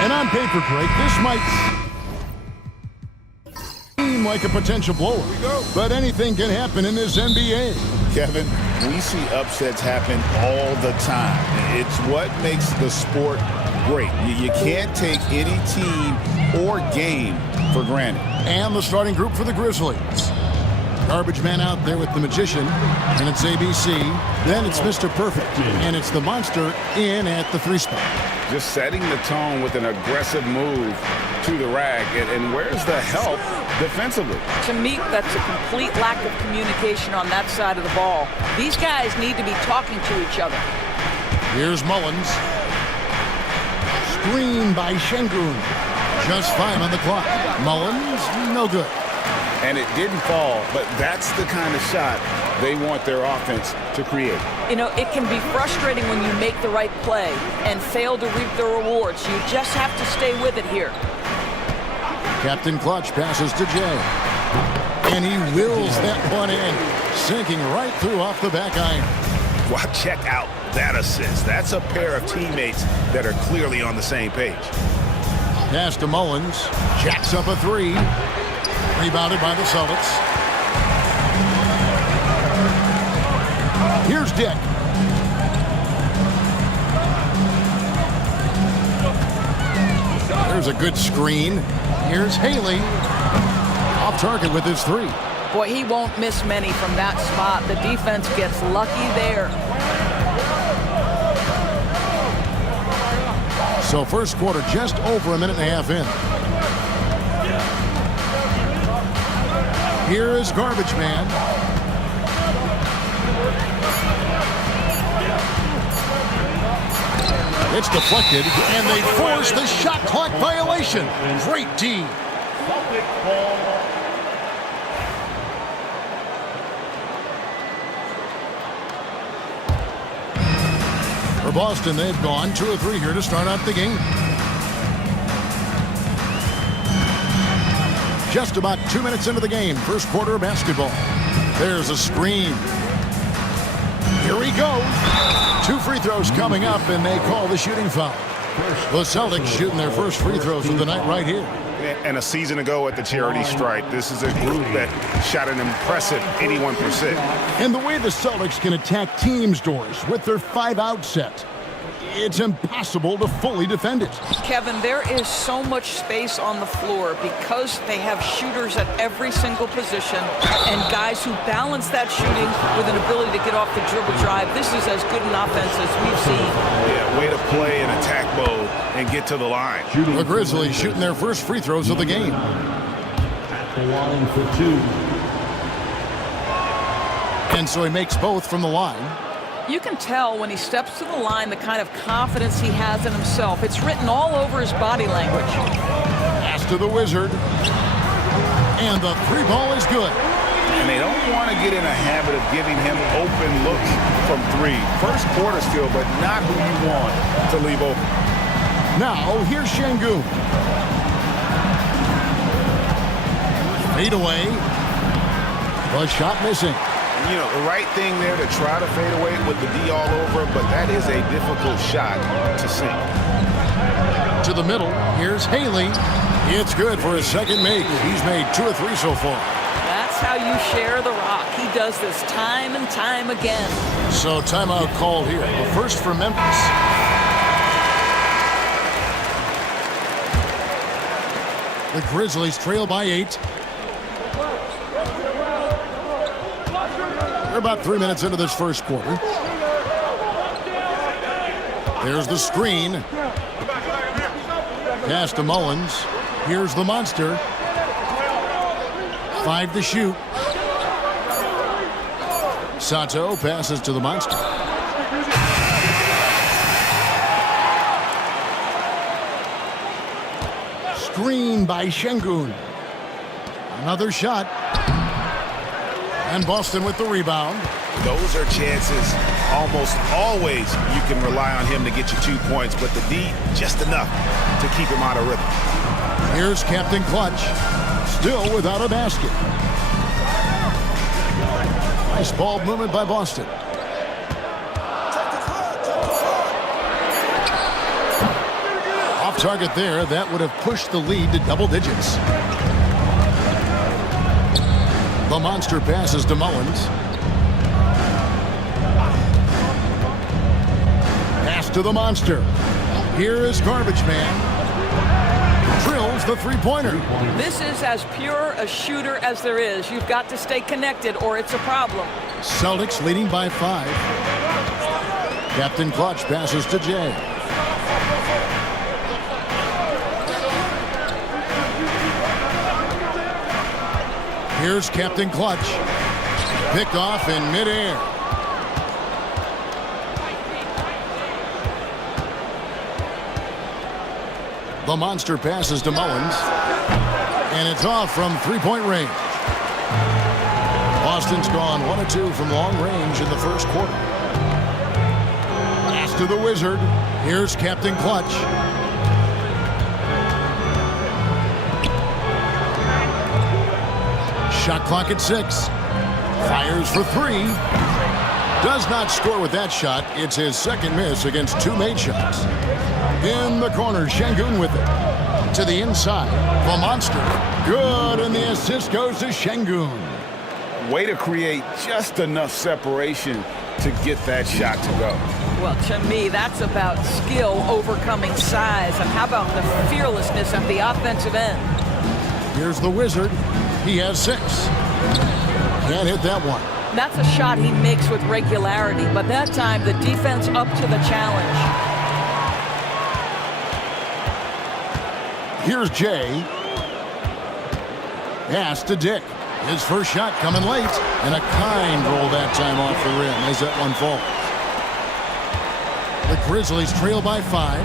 And on paper, Greg, this might seem like a potential blower. But anything can happen in this NBA. Kevin, we see upsets happen all the time. It's what makes the sport great. You can't take any team or game for granted. And the starting group for the Grizzlies. Garbage man out there with the magician, and it's ABC. Then it's Mr. Perfect, and it's the monster in at the 3 spot. Just setting the tone with an aggressive move to the rack. And where's the help defensively? To me, that's a complete lack of communication on that side of the ball. These guys need to be talking to each other. Here's Mullins. Screen by Şengün. Just 5 on the clock. Mullins, no good. And it didn't fall, but that's the kind of shot they want their offense to create. You know, it can be frustrating when you make the right play and fail to reap the rewards. You just have to stay with it here. Captain Clutch passes to Jay. And he wills that one in, sinking right through off the back iron. Well, check out that assist. That's a pair of teammates that are clearly on the same page. Pass to Mullins. Jacks up a 3. Rebounded by the Celtics. Here's Dick. There's a good screen. Here's Haley. Off target with his 3. Boy, he won't miss many from that spot. The defense gets lucky there. So first quarter just over a minute and a half in. Here is Garbage Man. It's deflected, and they force the shot clock violation. Great D. For Boston, they've gone 2 of 3 here to start out the game. Just about 2 minutes into the game, first quarter of basketball. There's a screen. Here he goes. 2 free throws coming up, and they call the shooting foul. The Celtics shooting their first free throws of the night right here. And a season ago at the charity stripe, this is a group that shot an impressive 81%. And the way the Celtics can attack teams' doors with their 5-out set, it's impossible to fully defend it. Kevin, there is so much space on the floor because they have shooters at every single position and guys who balance that shooting with an ability to get off the dribble drive. This is as good an offense as we've seen. Yeah, way to play in attack mode and get to the line. The Grizzlies shooting their first free throws of the game. At the line for 2. And so he makes both from the line. You can tell when he steps to the line the kind of confidence he has in himself. It's written all over his body language. Pass to the Wizard. And the 3 ball is good. And they don't want to get in a habit of giving him open looks from 3. First quarter still, but not who you want to leave open. Now, here's Şengün. Fade away. The shot missing. You know, the right thing there to try to fade away with the D all over, but that is a difficult shot to sink. To the middle, here's Haley. It's good for his second make. He's made 2 of 3 so far. That's how you share the rock. He does this time and time again. So timeout called here. The first for Memphis. The Grizzlies trail by 8. We're about 3 minutes into this first quarter. There's the screen. Pass to Mullins. Here's the monster. 5 to shoot. Sato passes to the monster. Screen by Şengün. Another shot. And Boston with the rebound. Those are chances almost always you can rely on him to get you 2 points, but the D, just enough to keep him out of rhythm. Here's Captain Clutch, still without a basket. Nice ball movement by Boston. target there. That would have pushed the lead to double digits. The monster passes to Mullins. Pass to the monster. Here is Garbage Man. Drills the three-pointer. This is as pure a shooter as there is. You've got to stay connected or it's a problem. Celtics leading by 5. Captain Clutch passes to Jay. Here's Captain Clutch. Picked off in midair. The monster passes to Mullins. And it's off from three-point range. Boston's gone 1 of 2 from long range in the first quarter. Pass to the Wizard. Here's Captain Clutch. Shot clock at 6. Fires for 3. Does not score with that shot. It's his second miss against 2 made shots. In the corner, Şengün with it. To the inside, the monster. Good, and the assist goes to Şengün. Way to create just enough separation to get that shot to go. Well, to me, that's about skill overcoming size. And how about the fearlessness at the offensive end? Here's the Wizard. He has 6. Can't hit that one. That's a shot he makes with regularity, but that time the defense up to the challenge. Here's Jay. Pass to Dick. His first shot coming late, and a kind roll that time off the rim as that one falls. The Grizzlies trail by 5.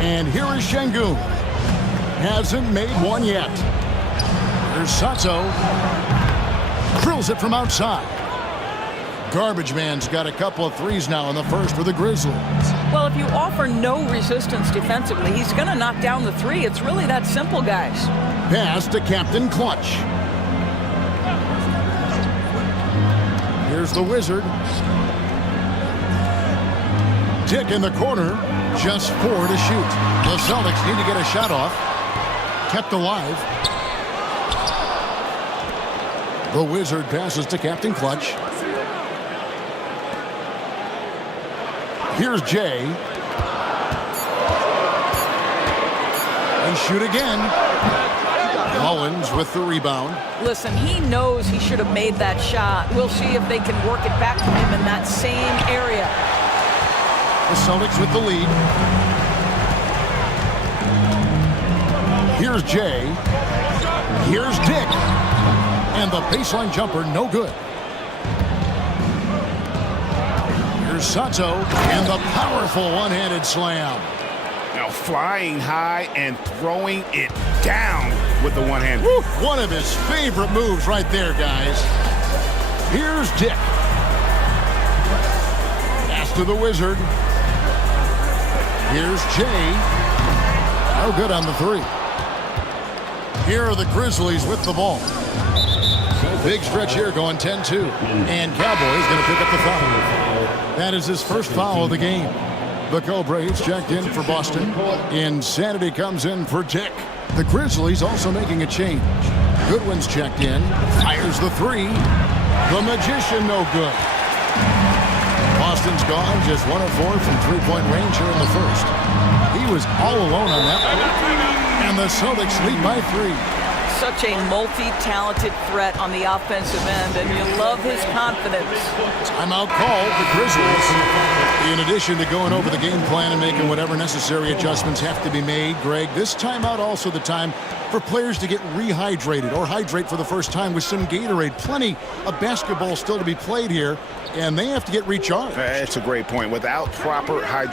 And here is Şengün. Hasn't made one yet. There's Sato. Drills it from outside. Garbage Man's got a couple of threes now in the first for the Grizzlies. Well, if you offer no resistance defensively, he's going to knock down the 3. It's really that simple, guys. Pass to Captain Clutch. Here's the Wizard. Dick in the corner. Just 4 to shoot. The Celtics need to get a shot off. Kept alive. The Wizard passes to Captain Clutch. Here's Jay. And shoot again. Mullins with the rebound. Listen, he knows he should have made that shot. We'll see if they can work it back to him in that same area. The Celtics with the lead. Here's Jay. Here's Dick. And the baseline jumper, no good. Here's Sato. And the powerful one-handed slam. Now flying high and throwing it down with the one hand. Woo, one of his favorite moves right there, guys. Here's Dick. Pass to the Wizard. Here's Jay. No good on the 3. Here are the Grizzlies with the ball. Big stretch here going 10-2. And Cowboys going to pick up the foul. That is his first foul of the game. The Cobras checked in for Boston. Insanity comes in for Dick. The Grizzlies also making a change. Goodwin's checked in. Fires the 3. The Magician no good. Boston's gone just 1 of 4 from three-point range here in the first. He was all alone on that one. And the Celtics lead by 3. Such a multi-talented threat on the offensive end, and you love his confidence. Timeout called the Grizzlies. In addition to going over the game plan and making whatever necessary adjustments have to be made, Greg, this timeout also the time for players to get rehydrated or hydrate for the first time with some Gatorade. Plenty of basketball still to be played here, and they have to get recharged. That's a great point. Without proper hydration.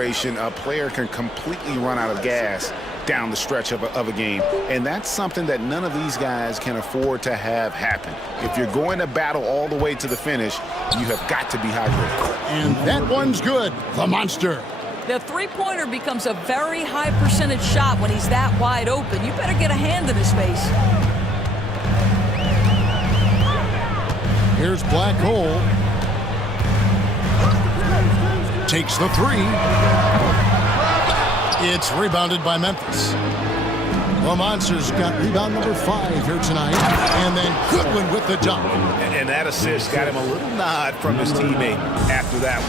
frustration, a player can completely run out of gas down the stretch of a game. And that's something that none of these guys can afford to have happen. If you're going to battle all the way to the finish, you have got to be hydrated. And that one's good. The monster. The three-pointer becomes a very high percentage shot when he's that wide open. You better get a hand in his face. Here's Black Hole. Takes the three. It's rebounded by Memphis. The Monsters got rebound number 5 here tonight. And then Goodwin with the dunk. And that assist got him a little nod from his teammate after that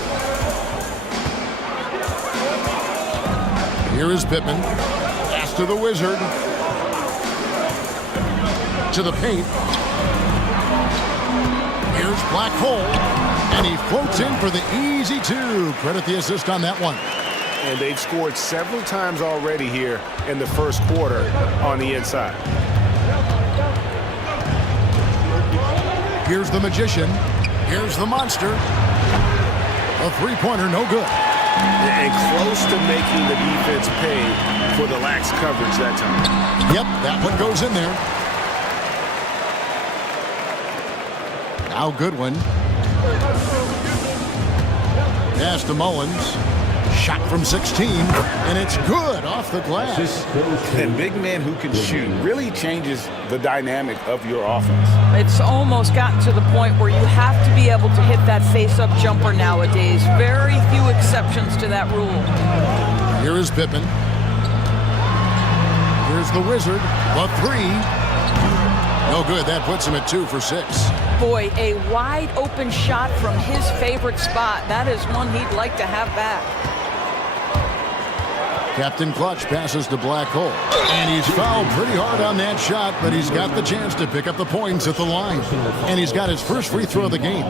one. Here is Pittman. Pass to the Wizard. To the paint. Here's Black Hole. And he floats in for the easy 2. Credit the assist on that one. And they've scored several times already here in the first quarter on the inside. Here's the Magician. Here's the Monster. A three-pointer, no good. And close to making the defense pay for the lax coverage that time. Yep, that one goes in there. Now Goodwin. Pass to Mullins. Shot from 16, and it's good off the glass. And big man who can shoot really changes the dynamic of your offense. It's almost gotten to the point where you have to be able to hit that face-up jumper nowadays. Very few exceptions to that rule. Here is Pippen. Here's the Wizard. The 3. No good. That puts him at 2 for 6. Boy, a wide open shot from his favorite spot. That is one he'd like to have back. Captain Clutch passes to Black Hole. And he's fouled pretty hard on that shot, but he's got the chance to pick up the points at the line. And he's got his first free throw of the game.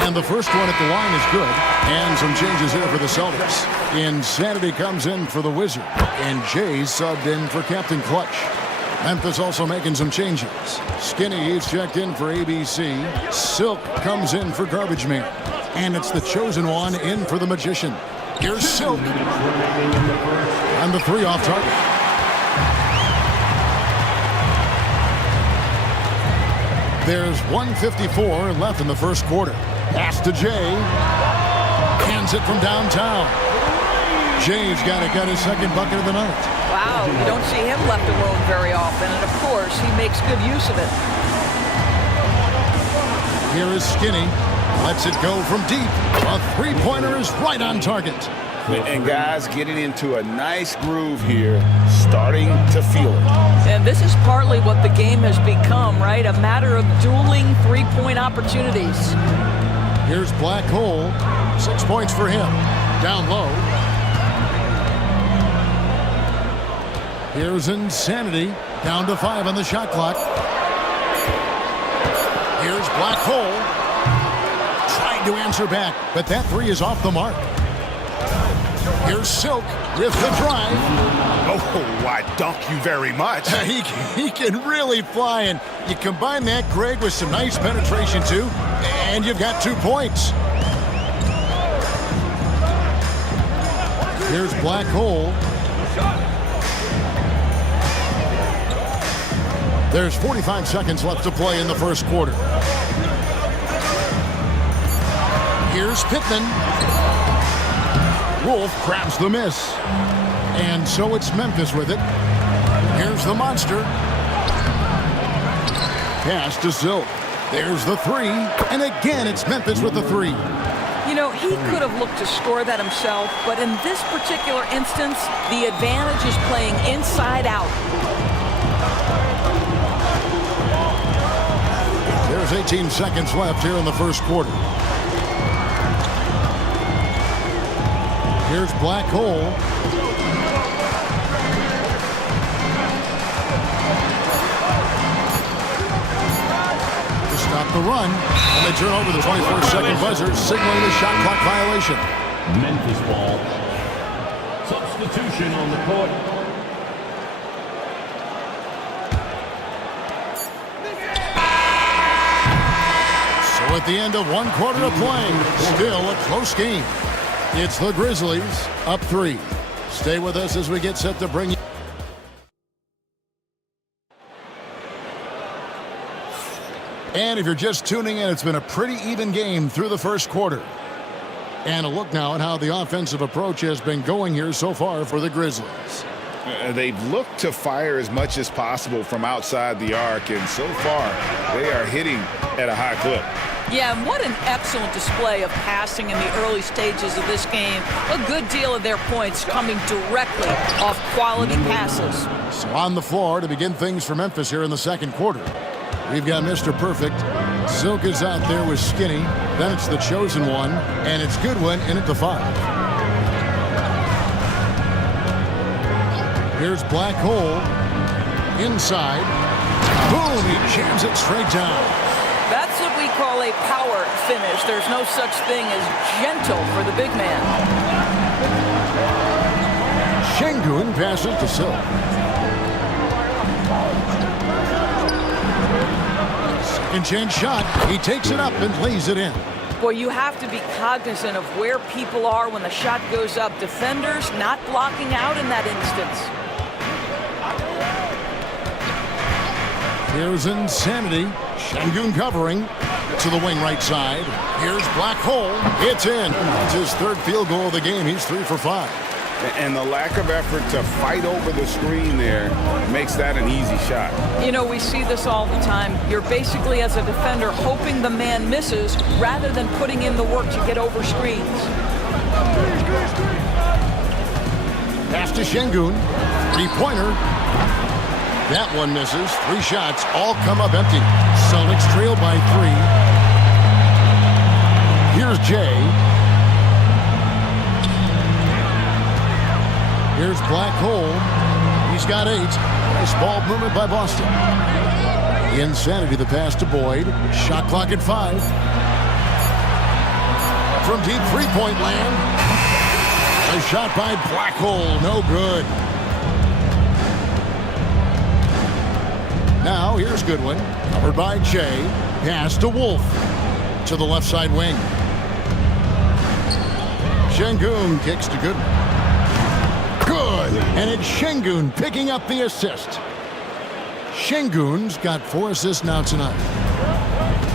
And the first one at the line is good. And some changes here for the Celtics. Insanity comes in for the Wizard. And Jay subbed in for Captain Clutch. Memphis also making some changes. Skinny is checked in for ABC. Silk comes in for Garbage Man. And it's the chosen one in for the Magician. Here's Silk. And the 3 off target. There's 1:54 left in the first quarter. Pass to Jay. Hands it from downtown. Jay's got his second bucket of the night. Wow, you don't see him left alone very often, and of course, he makes good use of it. Here is Skinny. Lets it go from deep. A three-pointer is right on target. And guys getting into a nice groove here, starting to feel it. And this is partly what the game has become, right? A matter of dueling three-point opportunities. Here's Black Hole. 6 points for him. Down low. Here's Insanity. Down to 5 on the shot clock. Here's Black Hole. Trying to answer back, but that 3 is off the mark. Here's Silk with the drive. Oh, I dunk you very much. He can really fly, and you combine that, Greg, with some nice penetration, too, and you've got 2 points. Here's Black Hole. There's 45 seconds left to play in the first quarter. Here's Pittman. Wolf grabs the miss. And so it's Memphis with it. Here's the Monster. Pass to Silk. There's the 3. And again, it's Memphis with the 3. You know, he could have looked to score that himself, but in this particular instance, the advantage is playing inside out. There's 18 seconds left here in the first quarter. Here's Black Hole. To stop the run. And they turn over the 24-second buzzer, signaling a shot clock violation. Memphis ball. Substitution on the court. So With the end of one quarter of play, still a close game. It's the Grizzlies up 3. Stay with us as we get set to bring you. And if you're just tuning in, it's been a pretty even game through the first quarter. And a look now at how the offensive approach has been going here so far for the Grizzlies. They've looked to fire as much as possible from outside the arc, and so far they are hitting at a high clip. Yeah, and what an excellent display of passing in the early stages of this game. A good deal of their points coming directly off quality passes. So on the floor to begin things for Memphis here in the second quarter. We've got Mr. Perfect. Silk is out there with Skinny. Then it's the chosen one, and it's Goodwin in at the 5. Here's Black Hole. Inside. Boom! He jams it straight down. That's what we call a power finish. There's no such thing as gentle for the big man. Şengün passes to Silk. Second chance shot. He takes it up and lays it in. Boy, you have to be cognizant of where people are when the shot goes up. Defenders not blocking out in that instance. Here's Insanity. Şengün covering to the wing right side. Here's Black Hole. It's in. It's his third field goal of the game. He's 3 for 5. And the lack of effort to fight over the screen there makes that an easy shot. You know, we see this all the time. You're basically, as a defender, hoping the man misses rather than putting in the work to get over screens. Pass to Şengün. 3-pointer. That one misses. 3 shots all come up empty. Celtics trail by 3. Here's Jay. Here's Black Hole. He's got 8. Nice ball movement by Boston. Insanity the pass to Boyd. Shot clock at 5. From deep 3-point land. A shot by Black Hole. No good. Now here's Goodwin. Covered by Jay. Pass to Wolf. To the left side wing. Şengün kicks to Goodwin. Good. And it's Şengün picking up the assist. Şengün's got 4 assists now tonight.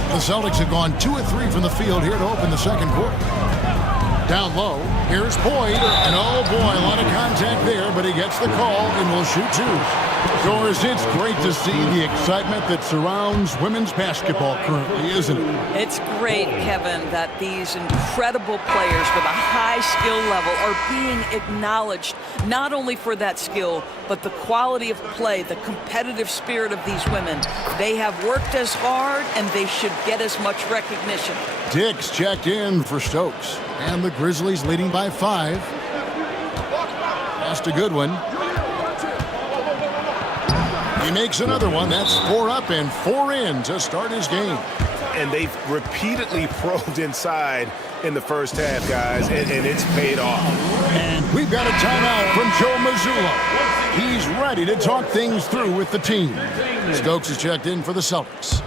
The Celtics have gone 2 of 3 from the field here to open the second quarter. Down low, here's Boyd. And oh boy, a lot of contact there, but he gets the call and will shoot 2. Doris, it's great to see the excitement that surrounds women's basketball currently, isn't it? It's great, Kevin, that these incredible players with a high skill level are being acknowledged, not only for that skill, but the quality of play, the competitive spirit of these women. They have worked as hard, and they should get as much recognition. Dix checked in for Stokes, and the Grizzlies leading by 5. Pass to Goodwin. He makes another one. That's 4 up and 4 in to start his game. And they've repeatedly probed inside in the first half, guys, and it's paid off. And we've got a timeout from Joe Mazzulla. He's ready to talk things through with the team. Stokes is checked in for the Celtics.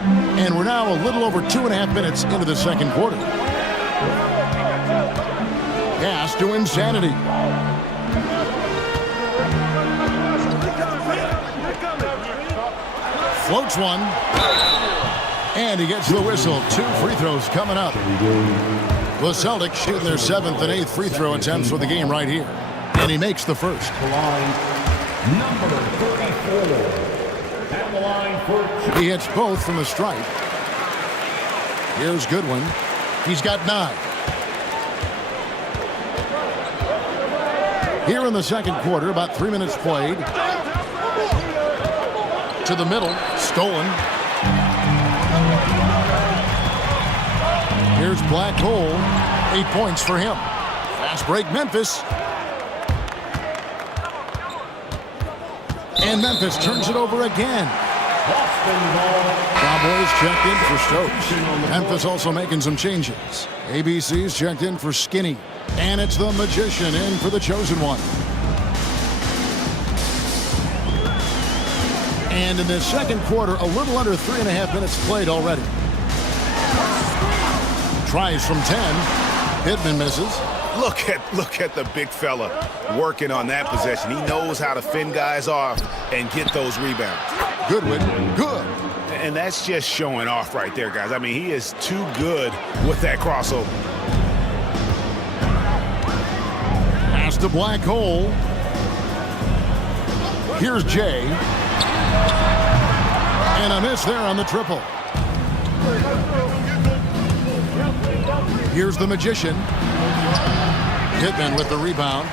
And we're now a little over 2.5 minutes into the second quarter. Pass to Insanity. Floats one. And he gets the whistle. 2 free throws coming up. The Celtics shooting their 7th and 8th free throw attempts for the game right here. And he makes the first. Number 34. At the line for 2. He hits both from the stripe. Here's Goodwin. He's got 9. Here in the second quarter, about 3 minutes played. To the middle, stolen. Here's Black Hole. 8 points for him. Fast break, Memphis. And Memphis turns it over again. Cowboys checked in for Stokes. Memphis also making some changes. ABC's checked in for Skinny. And it's the Magician in for the chosen one. And in this second quarter, a little under 3.5 minutes played already. Tries from 10. Pittman misses. Look at the big fella working on that possession. He knows how to fend guys off and get those rebounds. Goodwin, good. And that's just showing off right there, guys. I mean, he is too good with that crossover. Pass to Black Hole. Here's Jay. And a miss there on the triple. Here's the Magician. Pittman with the rebound.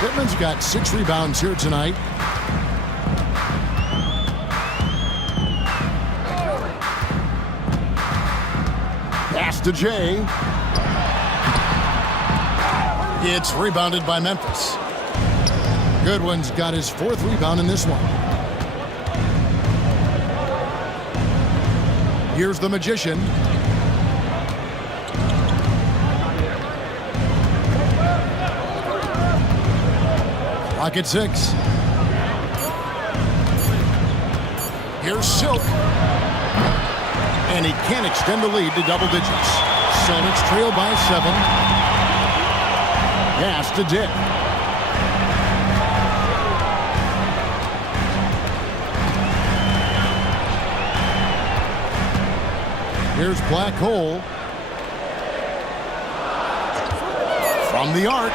Pittman's got 6 rebounds here tonight. Pass to Jay. It's rebounded by Memphis. Goodwin's got his 4th rebound in this one. Here's the Magician. Clock at 6. Here's Silk. And he can't extend the lead to double digits. Celtics trail by 7. Pass to Dick. Here's Black Hole. From the arc.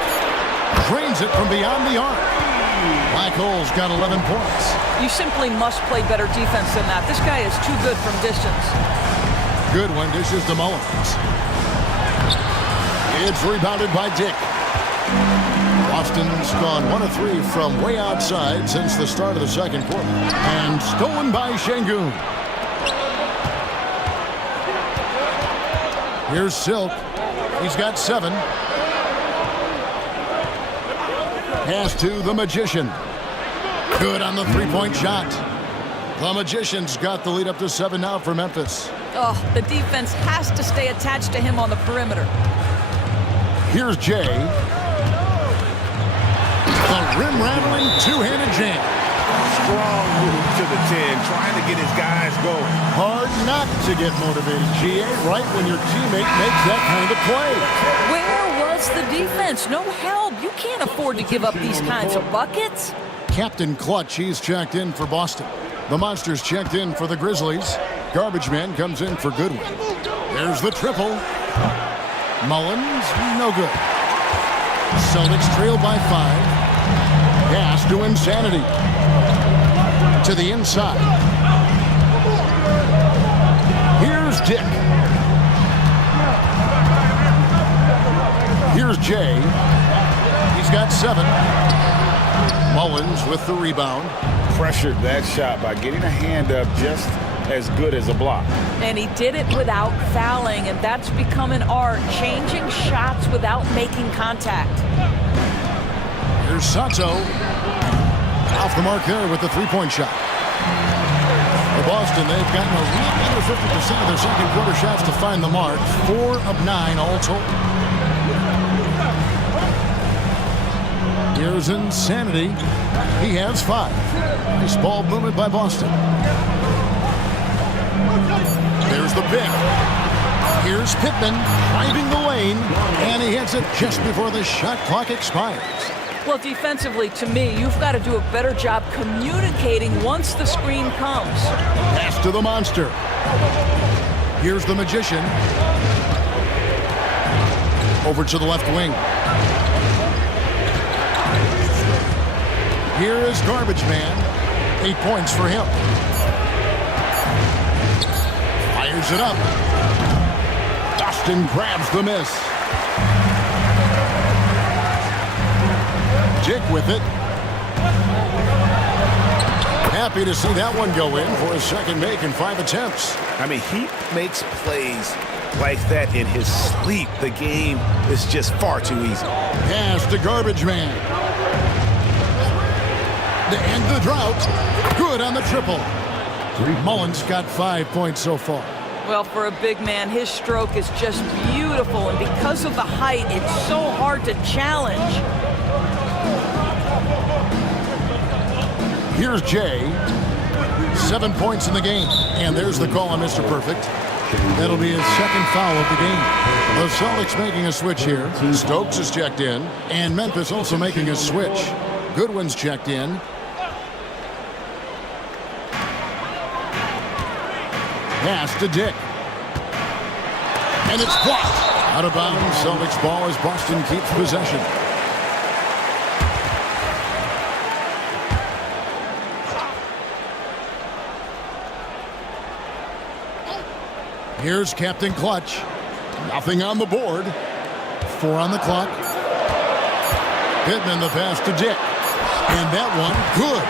Drains it from beyond the arc. Black Hole's got 11 points. You simply must play better defense than that. This guy is too good from distance. Goodwin dishes to Mullins. It's rebounded by Dick. Boston's gone 1 of 3 from way outside since the start of the second quarter. And stolen by Şengün. Here's Silk. He's got 7. Pass to the Magician. Good on the 3-point shot. The Magician's got the lead up to 7 now for Memphis. Oh, the defense has to stay attached to him on the perimeter. Here's Jay. The rim-rattling two-handed jam. Strong move to the 10, trying to get his guys going. Hard not to get motivated, GA, right when your teammate makes that kind of play. Where was the defense? No help. You can't afford to give up these kinds of buckets. Captain Clutch, he's checked in for Boston. The Monsters checked in for the Grizzlies. Garbage Man comes in for Goodwin. There's the triple. Mullins, no good. Celtics trail by 5. Pass to Insanity. To the inside. Here's Dick. Here's Jay. He's got 7. Mullins with the rebound. Pressured that shot by getting a hand up just as good as a block. And he did it without fouling, and that's become an art, changing shots without making contact. Here's Sato. Off the mark there with the 3-point shot. For Boston, they've gotten a little under 50% of their second quarter shots to find the mark. 4 of 9 all told. Here's Insanity. He has 5. Nice ball movement by Boston. There's the pick. Here's Pittman driving the lane, and he hits it just before the shot clock expires. Well, defensively, to me, you've got to do a better job communicating once the screen comes. Pass to the Monster. Here's the Magician. Over to the left wing. Here is Garbage Man. 8 points for him. Fires it up. Dustin grabs the miss. Dick with it. Happy to see that one go in for his second make in 5 attempts. I mean, he makes plays like that in his sleep. The game is just far too easy. Pass to Garbage Man. To end the drought. Good on the triple. Mullins got 5 points so far. Well, for a big man, his stroke is just beautiful, and because of the height, it's so hard to challenge. Here's Jay. 7 points in the game. And there's the call on Mr. Perfect. That'll be his second foul of the game. The Celtics making a switch here. Stokes is checked in. And Memphis also making a switch. Goodwin's checked in. Pass to Dick. And it's blocked. Out of bounds. Celtics ball as Boston keeps possession. Here's Captain Clutch. Nothing on the board. 4 on the clock. Pittman the pass to Dick. And that one, good.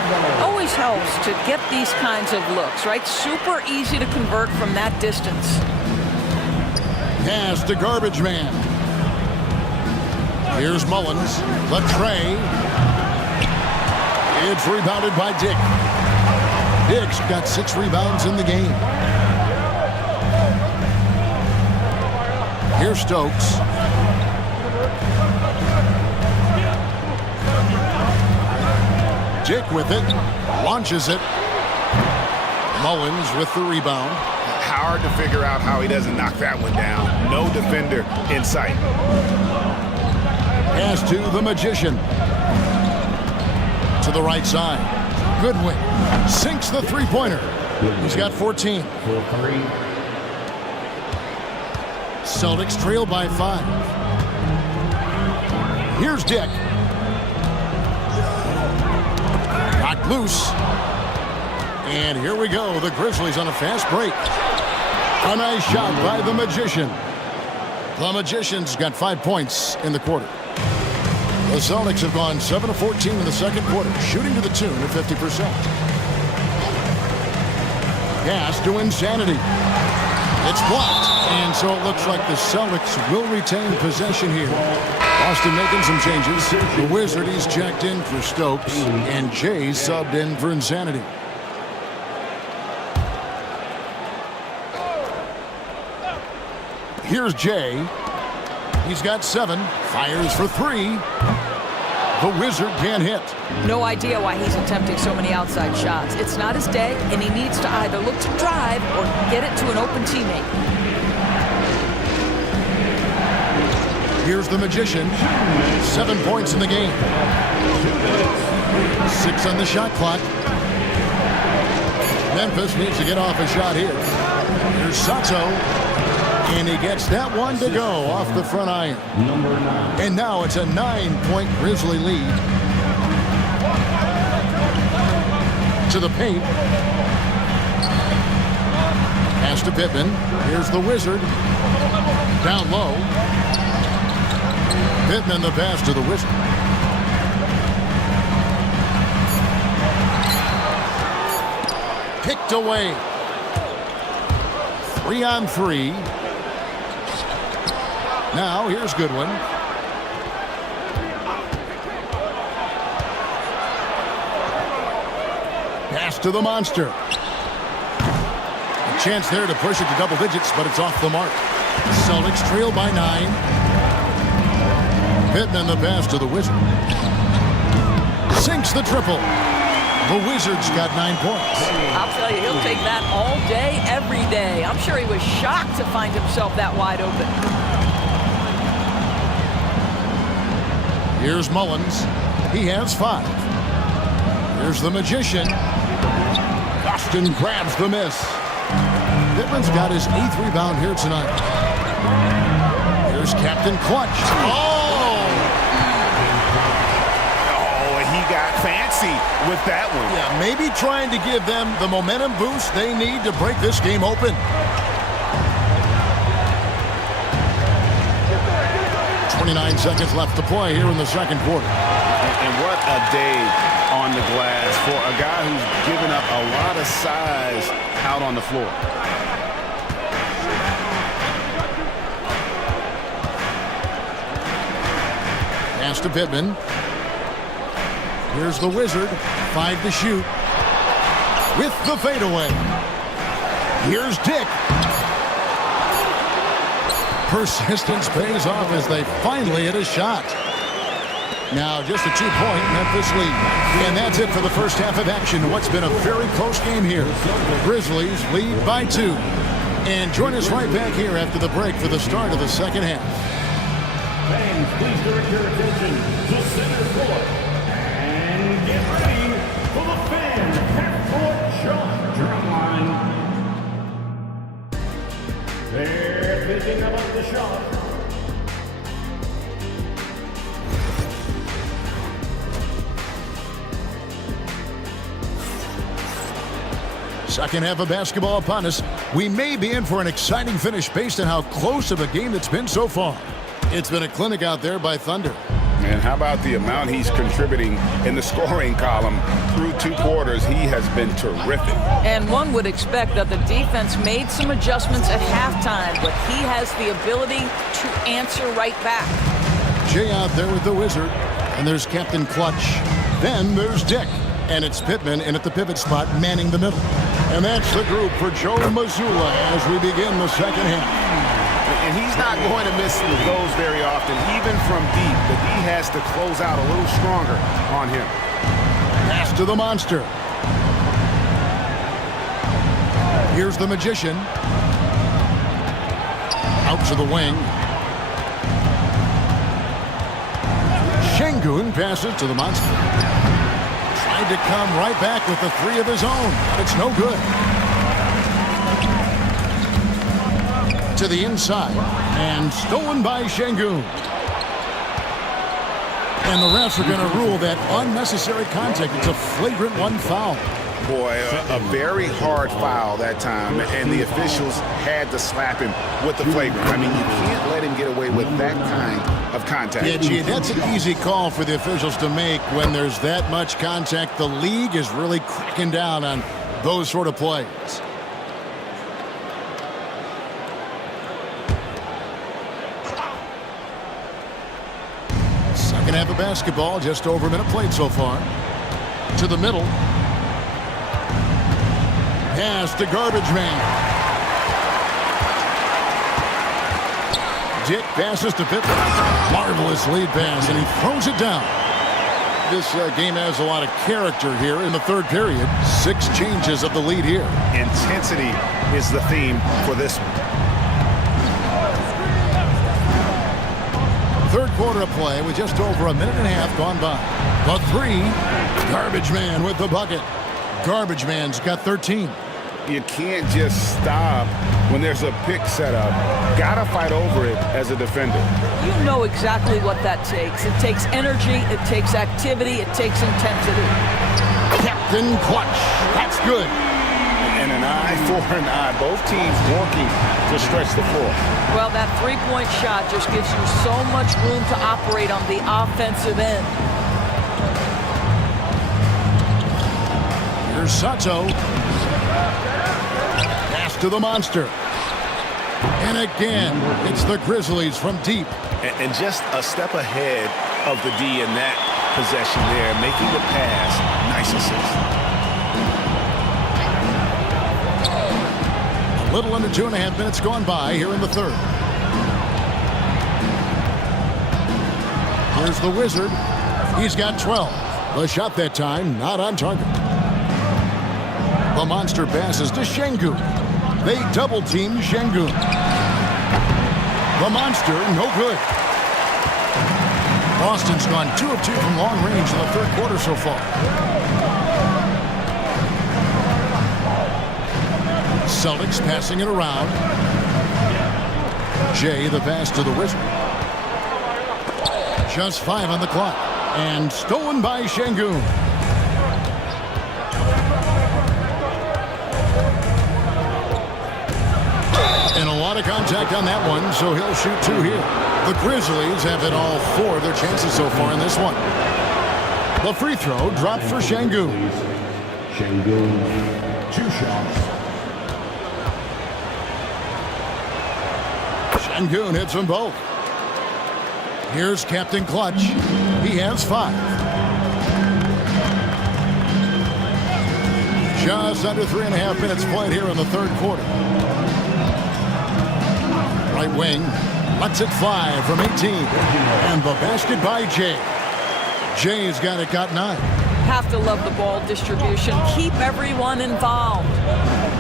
Always helps to get these kinds of looks, right? Super easy to convert from that distance. Pass to Garbage Man. Here's Mullins. Latrey. It's rebounded by Dick. Dick's got 6 rebounds in the game. Here's Stokes. Dick with it. Launches it. Mullins with the rebound. Hard to figure out how he doesn't knock that one down. No defender in sight. Pass to the Magician. To the right side. Goodwin sinks the three-pointer. He's got 14. Celtics trail by 5. Here's Dick. Knocked loose. And here we go. The Grizzlies on a fast break. A nice shot by the Magician. The Magician's got 5 points in the quarter. The Celtics have gone 7 of 14 in the second quarter, shooting to the tune of 50%. Pass to Insanity. It's blocked. And so it looks like the Celtics will retain possession here. Boston making some changes. The Wizard, he's checked in for Stokes. And Jay subbed in for Insanity. Here's Jay. He's got 7. Fires for 3. The Wizard can't hit. No idea why he's attempting so many outside shots. It's not his day, and he needs to either look to drive or get it to an open teammate. Here's the Magician. 7 points in the game. 6 on the shot clock. Memphis needs to get off a shot here. Here's Sato. And he gets that one to go off the front iron. And now it's a 9-point Grizzly lead. To the paint. Pass to Pittman. Here's the Wizard. Down low. Pittman the pass to the Wizard. Picked away. 3 on 3. Now here's Goodwin. Pass to the Monster. A chance there to push it to double digits, but it's off the mark. Celtics trail by 9. Pittman the pass to the Wizard. Sinks the triple. The Wizards got 9 points. I'll tell you, he'll take that all day, every day. I'm sure he was shocked to find himself that wide open. Here's Mullins. He has 5. Here's the Magician. Boston grabs the miss. Pittman's got his 8th rebound here tonight. Here's Captain Clutch. Oh, he got fancy with that one. yeah, maybe trying to give them the momentum boost they need to break this game open. 29 seconds left to play here in the second quarter. And what a day on the glass for a guy who's given up a lot of size out on the floor. Pass to Pittman. Here's the Wizard. 5 to shoot. With the fadeaway. Here's Dick. Persistence pays off as they finally hit a shot. Now just a 2-point Memphis lead. And that's it for the first half of action. What's been a very close game here. The Grizzlies lead by 2. And join us right back here after the break for the start of the second half. Fans, please direct your attention to center court. And get ready for the fan half-court shot drumline. They're thinking about the shot. Second half of basketball upon us. We may be in for an exciting finish based on how close of a game it's been so far. It's been a clinic out there by Thunder. And how about the amount he's contributing in the scoring column through 2 quarters? He has been terrific. And one would expect that the defense made some adjustments at halftime, but he has the ability to answer right back. Jay out there with the Wizard, and there's Captain Clutch. Then there's Dick, and it's Pittman in at the pivot spot, manning the middle. And that's the group for Joe Mazzulla as we begin the second half. And he's not going to miss those very often, even from deep. But he has to close out a little stronger on him. Pass to the monster. Here's the magician. Out to the wing. Şengün passes to the monster. Tried to come right back with the 3 of his own, but it's no good. To the inside, and stolen by Şengün. And the refs are going to rule that unnecessary contact. It's a flagrant 1 foul. Boy, a very hard foul that time, and the officials had to slap him with the flagrant. I mean, you can't let him get away with that kind of contact. Yeah, gee, that's an easy call for the officials to make when there's that much contact. The league is really cracking down on those sort of plays. Second half of basketball, just over a minute played so far. To the middle. Pass to Garbage Man. Dick passes to Pippen. Marvelous lead pass, and he throws it down. This game has a lot of character here in the third period. 6 changes of the lead here. Intensity is the theme for this one. Third quarter of play with just over a minute and a half gone by. The 3, Garbage Man with the bucket. Garbage Man's got 13. You can't just stop when there's a pick set up. Gotta fight over it as a defender. You know exactly what that takes. It takes energy, it takes activity, it takes intensity. Captain Clutch. That's good. And an eye for an eye. Both teams working to stretch the floor. Well, that 3-point shot just gives you so much room to operate on the offensive end. Here's Sato. Pass to the monster. And again, it's the Grizzlies from deep. And just a step ahead of the D in that possession there, making the pass. Nice assist. A little under 2.5 minutes gone by here in the third. Here's the Wizard. He's got 12. The shot that time, not on target. The monster passes to Şengün. They double-team Şengün. The monster, no good. Boston's gone 2 of 2 from long range in the third quarter so far. Celtics passing it around. Jay, the pass to the Wizard. Just 5 on the clock. And stolen by Şengün. And a lot of contact on that one, so he'll shoot 2 here. The Grizzlies have hit all 4 of their chances so far in this one. The free throw dropped for Şengün. Şengün, 2 shots. Şengün hits them both. Here's Captain Clutch. He has 5. Just under 3.5 minutes played here in the third quarter. Right wing lets it fly from 18. And the basket by Jay. Jay's got 9. Have to love the ball distribution. Keep everyone involved.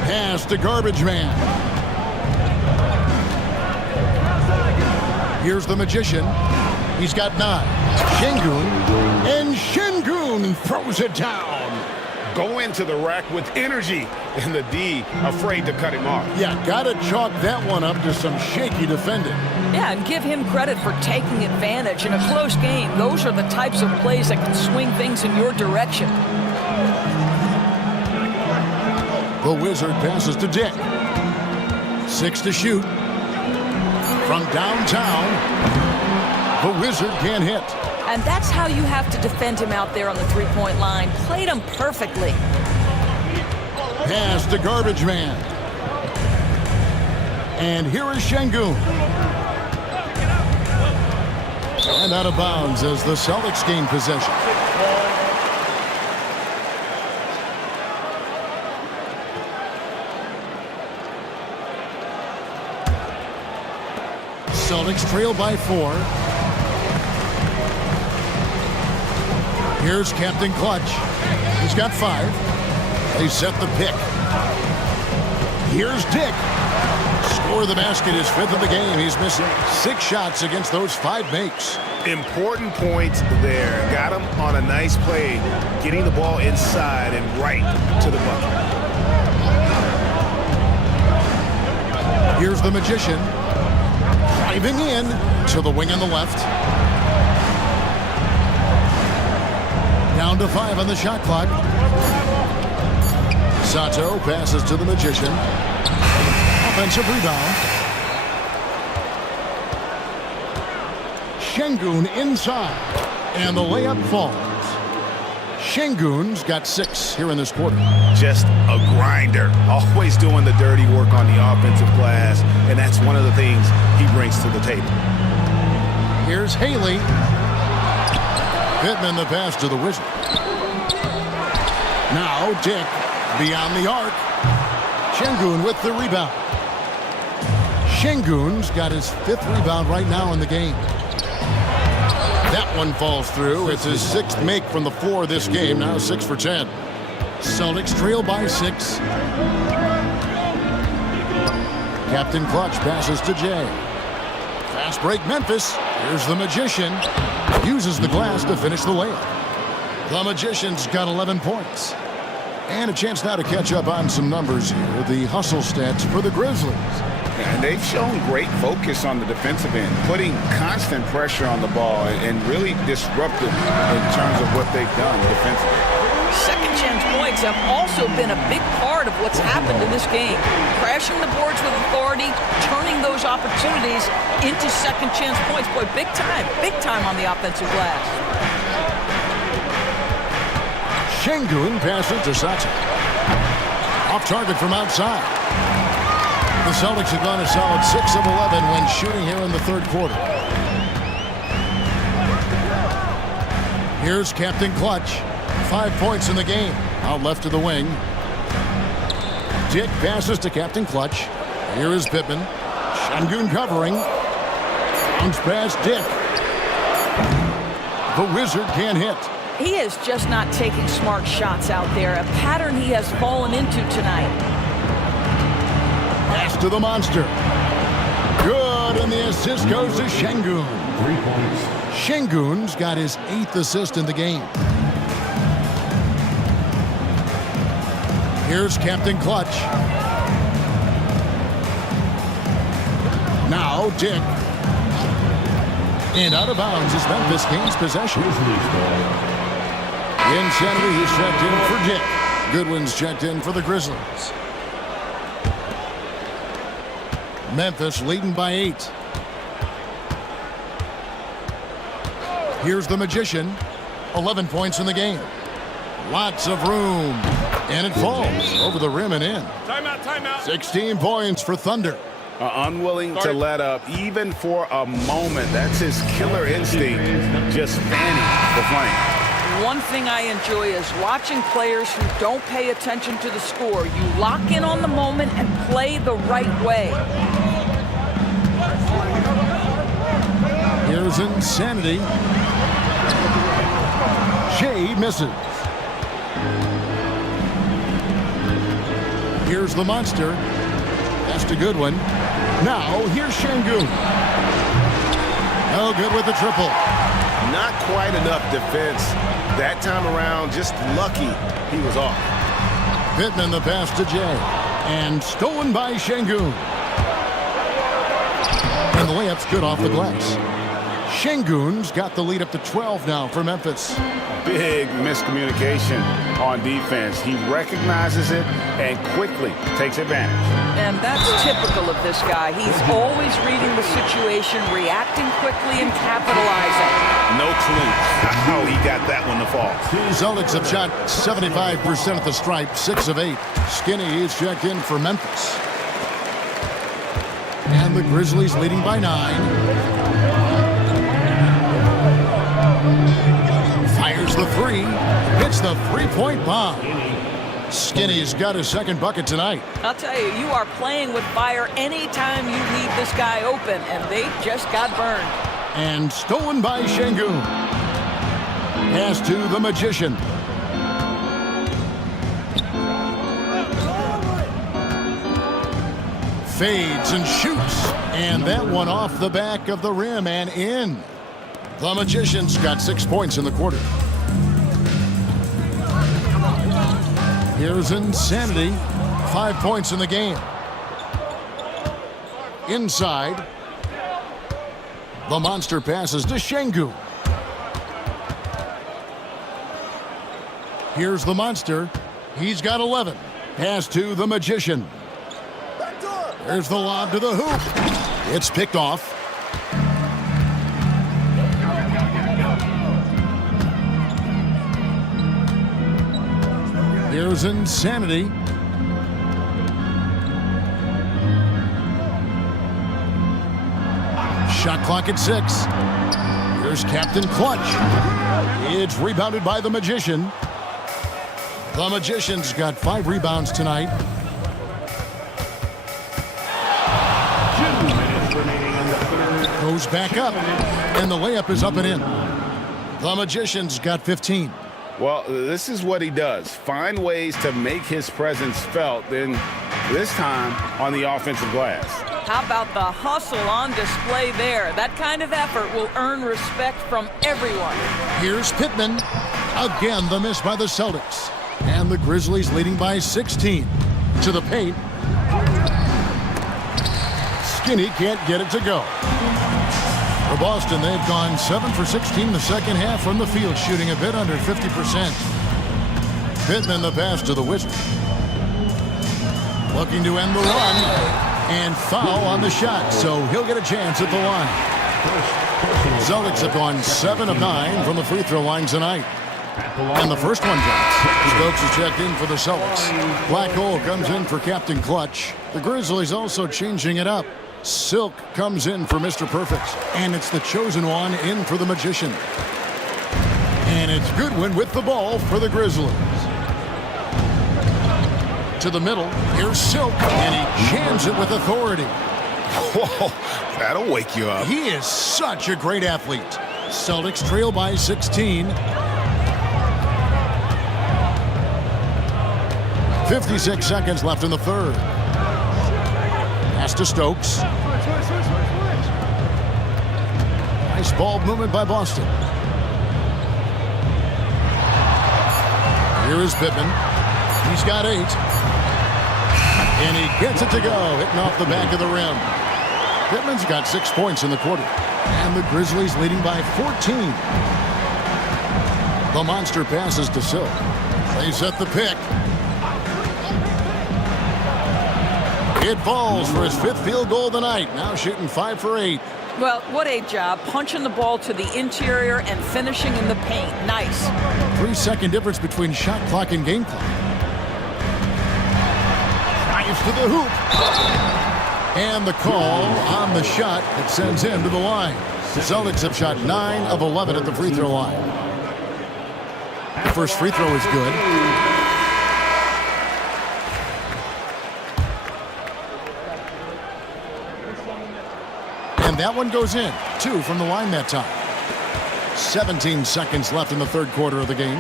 Pass to Garbage Man. Here's the Magician. He's got 9. Şengün. And Şengün throws it down. Go into the rack with energy, and the D afraid to cut him off. Yeah, gotta chalk that one up to some shaky defending. Yeah, and give him credit for taking advantage in a close game. Those are the types of plays that can swing things in your direction. The Wizard passes to Dick. 6 to shoot. From downtown, the Wizard can't hit. And that's how you have to defend him out there on the three-point line. Played him perfectly. Pass to Garbage Man. And here is Şengün. And out of bounds as the Celtics gain possession. Celtics trail by 4. Here's Captain Clutch. He's got 5. They set the pick. Here's Dick. Score the basket, his 5th of the game. He's missing 6 shots against those 5 makes. Important points there. Got him on a nice play, getting the ball inside and right to the bucket. Here's the Magician. Driving in to the wing on the left. Down to 5 on the shot clock. Sato passes to the Magician. Offensive rebound. Şengün inside. And the layup falls. Şengün's got 6 here in this quarter. Just a grinder. Always doing the dirty work on the offensive glass. And that's one of the things he brings to the table. Here's Haley. Pittman the pass to the Wizard. Now Dick beyond the arc. Şengün with the rebound. Şengün's got his 5th rebound right now in the game. That one falls through. It's his 6th make from the floor this game. Now 6 for 10. Celtics trail by 6. Captain Clutch passes to Jay. Fast break Memphis. Here's the Magician. Uses the glass to finish the layup. The Magician's got 11 points. And a chance now to catch up on some numbers here. The hustle stats for the Grizzlies. And they've shown great focus on the defensive end, putting constant pressure on the ball and really disruptive in terms of what they've done defensively. Second chance points have also been a big part of what's happened in this game. Crashing the boards with authority, turning those opportunities into second chance points. Boy, big time on the offensive glass. Şengün passes to Sato. Off target from outside. The Celtics have gone a solid 6 of 11 when shooting here in the 3rd quarter. Here's Captain Clutch. 5 points in the game. Out left to the wing. Dick passes to Captain Clutch. Here is Pittman. Şengün covering. Bounce pass Dick. The Wizard can't hit. He is just not taking smart shots out there, a pattern he has fallen into tonight. Pass to the monster. Good, and the assist goes to Şengün. 3 points. Şengün's got his 8th assist in the game. Here's Captain Clutch. Now Dick. And out of bounds as Memphis gains possession. Insanity is checked in for Dick. Goodwin's checked in for the Grizzlies. Memphis leading by 8. Here's the Magician. 11 points in the game. Lots of room. And it falls over the rim and in. Timeout, timeout. 16 points for Thunder. Unwilling to let up, even for a moment. That's his killer instinct, just fanning the flame. One thing I enjoy is watching players who don't pay attention to the score. You lock in on the moment and play the right way. Here's Insanity. Jay misses. Here's the monster. That's a good one. Now, here's Şengün. No good with the triple. Not quite enough defense. That time around, just lucky he was off. Pittman the pass to Jay. And stolen by Şengün. And the layup's good off the glass. Şengün's got the lead up to 12 now for Memphis. Big miscommunication on defense. He recognizes it and quickly takes advantage. And that's typical of this guy. He's always reading the situation, reacting quickly, and capitalizing. No clue how he got that one to fall. Celtics have shot 75% at the stripe, 6 of 8. Skinny is checked in for Memphis. And the Grizzlies leading by 9. Fires the three. Hits the three-point bomb. Skinny's got his second bucket tonight. I'll tell you, you are playing with fire anytime you leave this guy open, and they just got burned. And stolen by Şengün. Pass to the Magician. Fades and shoots. And that one off the back of the rim and in. The Magician's got 6 points in the quarter. Here's Insanity. 5 points in the game. Inside. The monster passes to Şengün. Here's the monster. He's got 11. Pass to the Magician. There's the lob to the hoop. It's picked off. Here's Insanity. Shot clock at 6. Here's Captain Clutch. It's rebounded by the Magician. The Magician's got 5 rebounds tonight. 2 minutes remaining in the third. Goes back up. And the layup is up and in. The Magician's got 15. Well, this is what he does. Find ways to make his presence felt, then this time on the offensive glass. How about the hustle on display there? That kind of effort will earn respect from everyone. Here's Pittman. Again, the miss by the Celtics. And the Grizzlies leading by 16. To the paint. Skinny can't get it to go. For Boston, they've gone 7 for 16 in the second half from the field, shooting a bit under 50%. Pittman the pass to the Wizards. Looking to end the run. And foul on the shot, so he'll get a chance at the line. Celtics have gone 7 of 9 from the free throw line tonight. And the first one drops. Stokes is checked in for the Celtics. Black Hole comes in for Captain Clutch. The Grizzlies also changing it up. Silk comes in for Mr. Perfect. And it's the chosen one in for the Magician. And it's Goodwin with the ball for the Grizzlies. To the middle, here's Silk, and he jams it with authority. Whoa, that'll wake you up. He is such a great athlete. Celtics trail by 16. 56 seconds left in the third. Pass to Stokes. Nice ball movement by Boston. Here is Pittman. He's got 8. And he gets it to go, hitting off the back of the rim. Pittman's got 6 points in the quarter. And the Grizzlies leading by 14. The monster passes to Silk. They set the pick. It falls for his 5th field goal of the night. Now shooting 5 for 8. Well, what a job. Punching the ball to the interior and finishing in the paint. Nice. 3-second difference between shot clock and game clock. Drives to the hoop. And the call on the shot that sends him to the line. The Celtics have shot 9 of 11 at the free throw line. The first free throw is good. And that one goes in. 2 from the line that time. 17 seconds left in the third quarter of the game.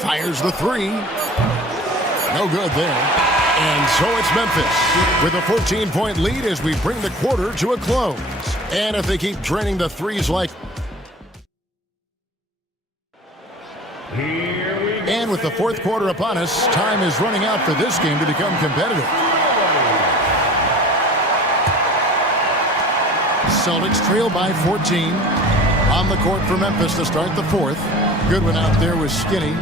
Fires the three. No good there. And so it's Memphis with a 14-point lead as we bring the quarter to a close. And if they keep draining the threes like... And with the fourth quarter upon us, time is running out for this game to become competitive. Celtics trail by 14. On the court for Memphis to start the fourth. Goodwin out there with Skinny.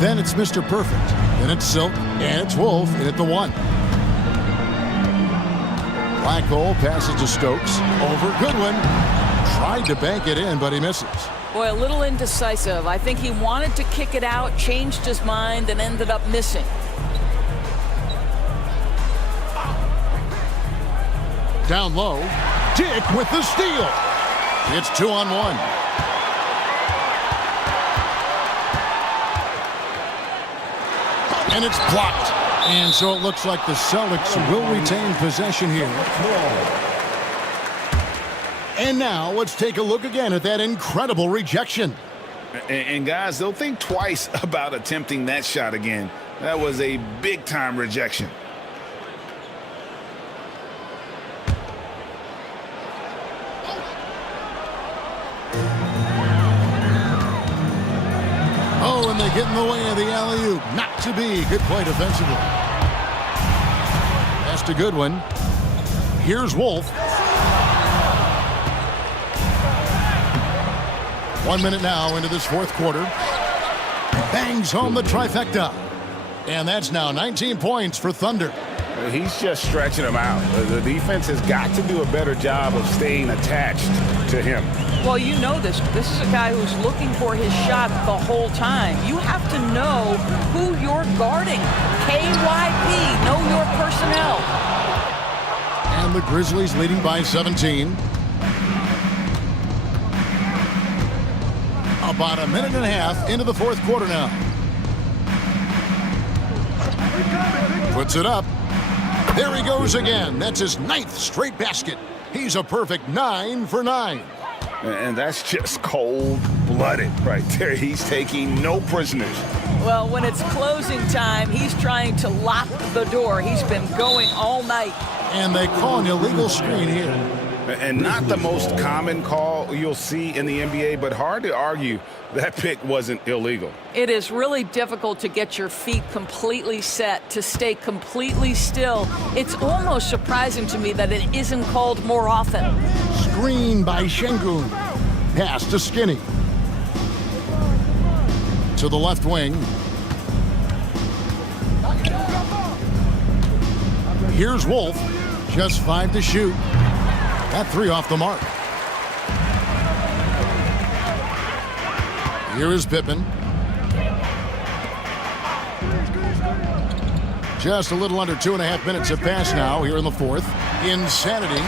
Then it's Mr. Perfect. Then it's Silk. And it's Wolf in at the one. Black hole passes to Stokes. Over Goodwin. Tried to bank it in, but he misses. Boy, a little indecisive. I think he wanted to kick it out, changed his mind, and ended up missing. Down low. Dick with the steal. It's 2-on-1. And it's blocked. And so it looks like the Celtics will retain possession here. And now let's take a look again at that incredible rejection. And guys, they'll think twice about attempting that shot again. That was a big-time rejection. Oh, and they get in the way of the alley-oop. Not to be. Good play defensively. Pass to Goodwin. Here's Wolf. 1 minute now into this fourth quarter. Bangs home the trifecta. And that's now 19 points for Thunder. He's just stretching them out. The defense has got to do a better job of staying attached to him. Well, you know this. This is a guy who's looking for his shot the whole time. You have to know who you're guarding. KYP, know your personnel. And the Grizzlies leading by 17. About a minute and a half into the fourth quarter now. Puts it up. There he goes again. That's his 9th straight basket. He's a perfect 9 for 9. And that's just cold-blooded right there. He's taking no prisoners. Well, when it's closing time, he's trying to lock the door. He's been going all night. And they call an illegal screen here. And not the most common call you'll see in the NBA, but hard to argue that pick wasn't illegal. It is really difficult to get your feet completely set, to stay completely still. It's almost surprising to me that it isn't called more often. Screen by Şengün. Pass to Skinny. To the left wing. Here's Wolf. Just 5 to shoot. That 3 off the mark. Here is Pippen. Just a little under 2.5 minutes have passed now here in the fourth. Insanity.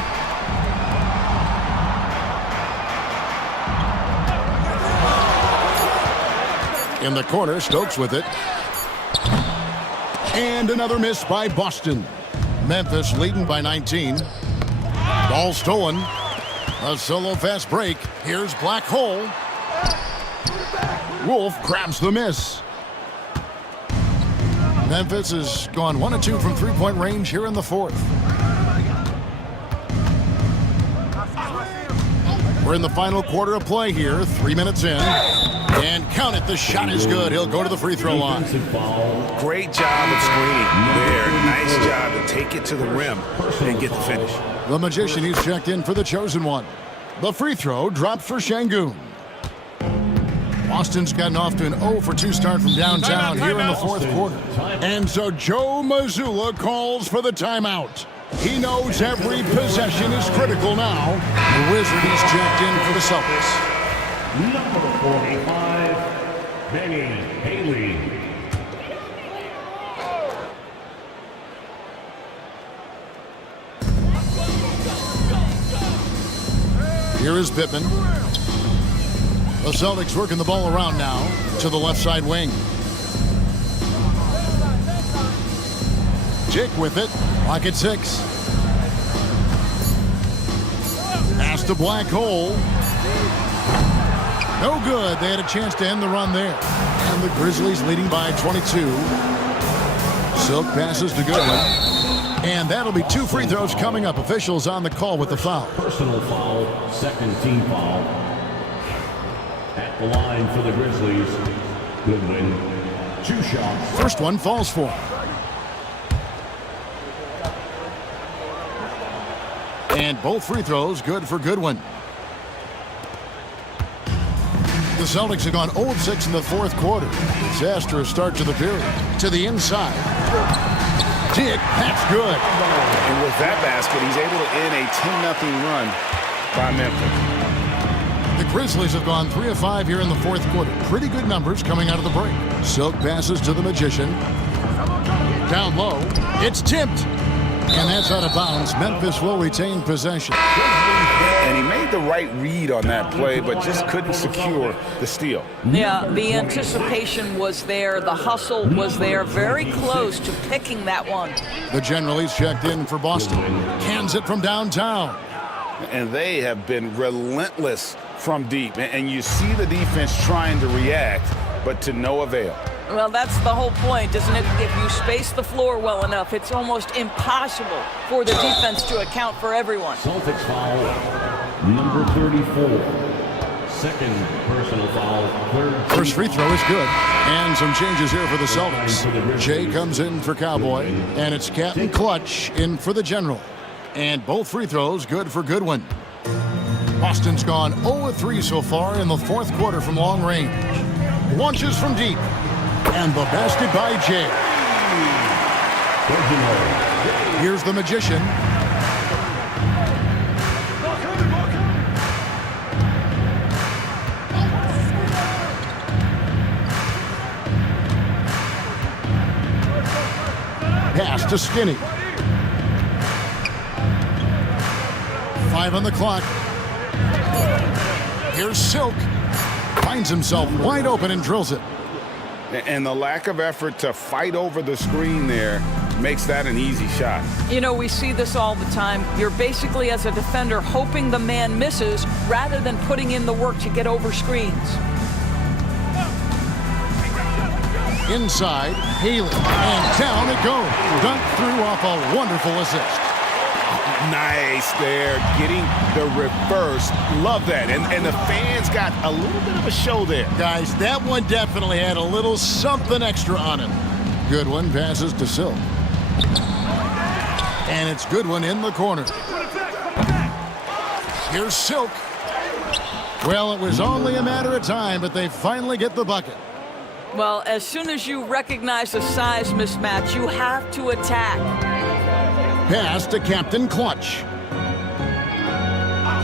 In the corner, Stokes with it. And another miss by Boston. Memphis leading by 19. Ball stolen. A solo fast break. Here's Black Hole. Wolf grabs the miss. Memphis has gone 1 of 2 from three-point range here in the fourth. We're in the final quarter of play here. 3 minutes in. And count it, the shot is good. He'll go to the free throw line. Great job of screening there. Nice job to take it to the rim and get the finish. The Magician, he's checked in for the chosen one. The free throw drops for Şengün. Boston's gotten off to an 0 for 2 start from downtown here in the fourth quarter. And so Joe Mazzulla calls for the timeout. He knows every possession is critical now. The Wizard is checked in for the Celtics. Number 45, Benny Haley. Here is Pippen. The Celtics working the ball around now to the left side wing. Dick with it. Lock at 6. Pass to Black Hole. No good. They had a chance to end the run there. And the Grizzlies leading by 22. Silk passes to Goodwin. And that'll be 2 free throws coming up. Officials on the call with the foul. Personal foul, second team foul. At the line for the Grizzlies, Goodwin, 2 shots. First one falls for him. And both free throws good for Goodwin. The Celtics have gone 0-6 in the fourth quarter. Disastrous start to the period. To the inside. Dick, that's good. And with that basket, he's able to end a 10-0 run by Memphis. The Grizzlies have gone 3 of 5 here in the fourth quarter. Pretty good numbers coming out of the break. Silk passes to the Magician. Down low. It's tipped. And that's out of bounds. Memphis will retain possession. And he made the right read on that play, but just couldn't secure the steal. Yeah, the anticipation was there. The hustle was there. Very close to picking that one. The Generalies checked in for Boston. Cans it from downtown. And they have been relentless from deep. And you see the defense trying to react, but to no avail. Well, that's the whole point, isn't it? If you space the floor well enough, it's almost impossible for the defense to account for everyone. Celtics foul, number 34. Second personal foul, third. First free throw is good. And some changes here for the Celtics. Jay comes in for Cowboy, and it's Captain Clutch in for the General. And both free throws good for Goodwin. Boston's gone 0-3 so far in the fourth quarter from long range. Launches from deep. And the basket by Jay. Here's the Magician. Pass to Skinny. 5 on the clock. Here's Silk. Finds himself wide open and drills it. And the lack of effort to fight over the screen there makes that an easy shot. You know, we see this all the time. You're basically, as a defender, hoping the man misses rather than putting in the work to get over screens. Inside, Haley, and down it goes. Dunked through off a wonderful assist. Nice there, getting the reverse. Love that. And the fans got a little bit of a show there. Guys, that one definitely had a little something extra on it. Goodwin passes to Silk. And it's Goodwin in the corner. Here's Silk. Well, it was only a matter of time, but they finally get the bucket. Well, as soon as you recognize a size mismatch, you have to attack. Pass to Captain Clutch.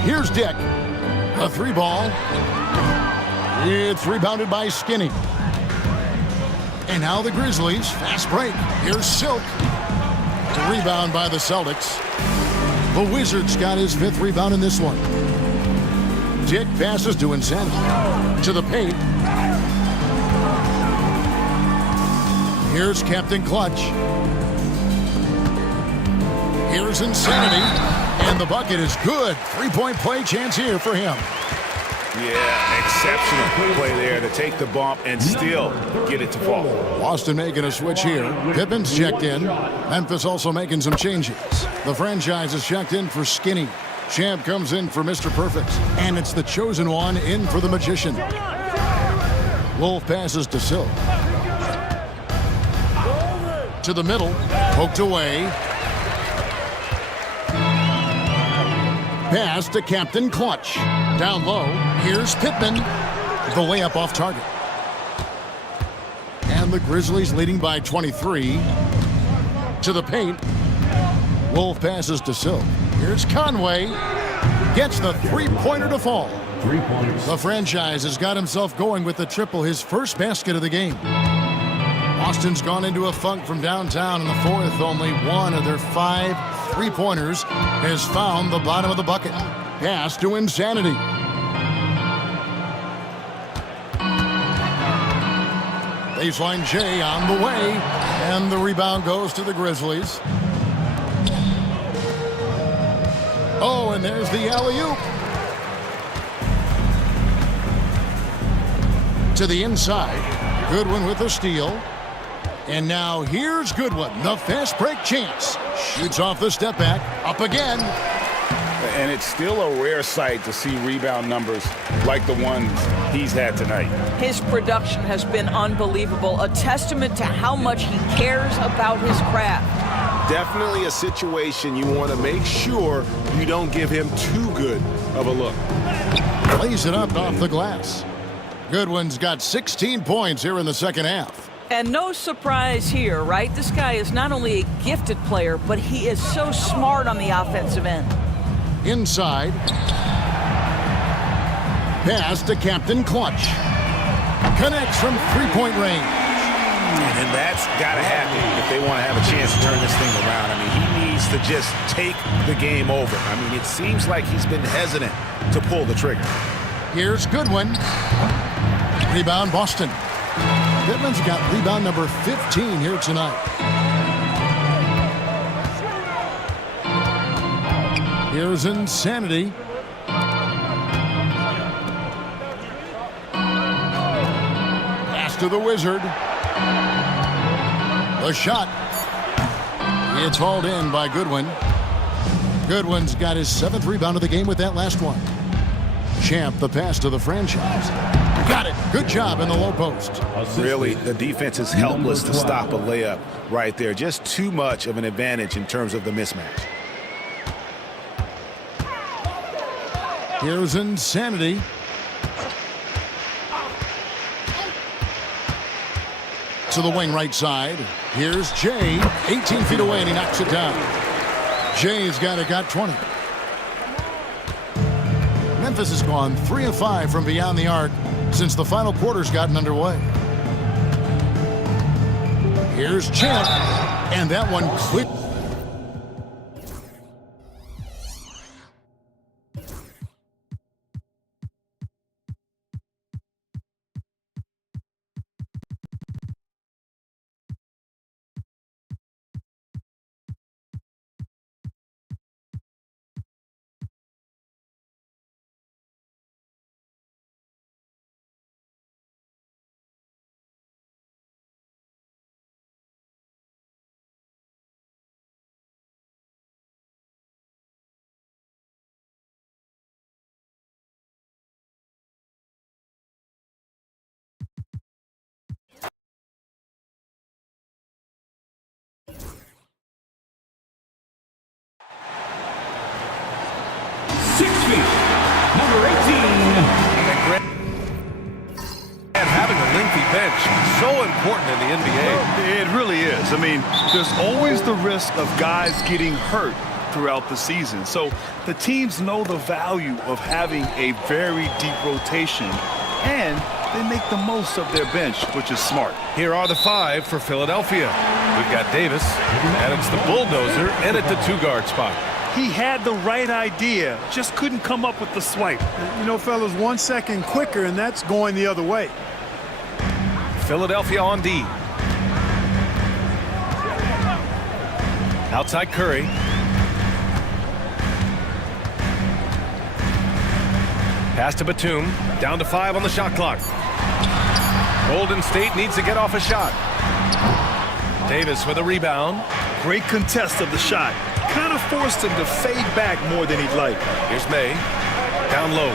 Here's Dick. A 3-ball. It's rebounded by Skinny. And now the Grizzlies. Fast break. Here's Silk. The rebound by the Celtics. The Wizards got his 5th rebound in this one. Dick passes to Insanity. To the paint. Here's Captain Clutch. Here's Insanity. And the bucket is good. 3-point play chance here for him. Yeah, exceptional play there to take the bump and still get it to fall. Boston making a switch here. Pippen's checked in. Memphis also making some changes. The franchise is checked in for Skinny. Champ comes in for Mr. Perfect. And it's the chosen one in for the Magician. Wolf passes to Silk. To the middle. Poked away. Pass to Captain Clutch. Down low. Here's Pittman. The layup off target. And the Grizzlies leading by 23. To the paint. Wolf passes to Silk. Here's Conway. Gets the 3-pointer to fall. 3 points. The franchise has got himself going with the triple, his first basket of the game. Boston's gone into a funk from downtown in the fourth. Only one of their 5 3-pointers has found the bottom of the bucket. Pass to Insanity. Baseline J on the way, and the rebound goes to the Grizzlies. Oh, and there's the alley-oop. To the inside. Goodwin with the steal. And now here's Goodwin, the fast break chance. Shoots off the step back. Up again. And it's still a rare sight to see rebound numbers like the ones he's had tonight. His production has been unbelievable, a testament to how much he cares about his craft. Definitely a situation you want to make sure you don't give him too good of a look. Lays it up off the glass. Goodwin's got 16 points here in the second half. And no surprise here, right? This guy is not only a gifted player, but he is so smart on the offensive end. Inside. Pass to Captain Clutch. Connects from three-point range. And that's got to happen if they want to have a chance to turn this thing around. I mean, he needs to just take the game over. I mean, it seems like he's been hesitant to pull the trigger. Here's Goodwin. Rebound, Boston. Goodwin's got rebound number 15 here tonight. Here's Insanity. Pass to the Wizard. The shot. It's hauled in by Goodwin. Goodwin's got his 7th rebound of the game with that last one. Champ, the pass to the franchise. Got it. Good job in the low post. Really, the defense is helpless to stop a layup right there. Just too much of an advantage in terms of the mismatch. Here's Insanity. To the wing right side. Here's Jay. 18 feet away, and he knocks it down. Jay's got 20. Memphis has gone 3 of 5 from beyond the arc since the final quarter's gotten underway. Here's Champ, and that one quick. Number 18. And having a lengthy bench, so important in the NBA. It really is. I mean, there's always the risk of guys getting hurt throughout the season. So the teams know the value of having a very deep rotation, and they make the most of their bench, which is smart. Here are the 5 for Philadelphia. We've got Davis, and it's the bulldozer in at the 2-guard spot. He had the right idea, just couldn't come up with the swipe. You know, fellas, 1 second quicker, and that's going the other way. Philadelphia on D. Outside Curry. Pass to Batum. Down to 5 on the shot clock. Golden State needs to get off a shot. Davis with a rebound. Great contest of the shot. Kind of forced him to fade back more than he'd like. Here's May. Down low.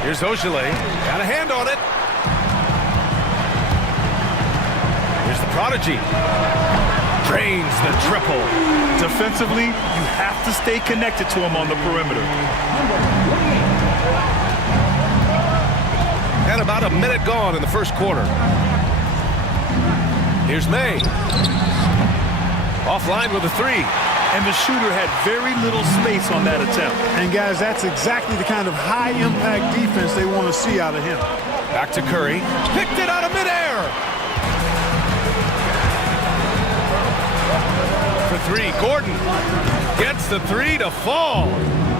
Here's Ojale. Got a hand on it. Here's the prodigy. Drains the triple. Defensively, you have to stay connected to him on the perimeter. And about a minute gone in the first quarter. Here's May. Offline with a 3. And the shooter had very little space on that attempt. And, guys, that's exactly the kind of high-impact defense they want to see out of him. Back to Curry. Picked it out of midair. For 3, Gordon gets the 3 to fall.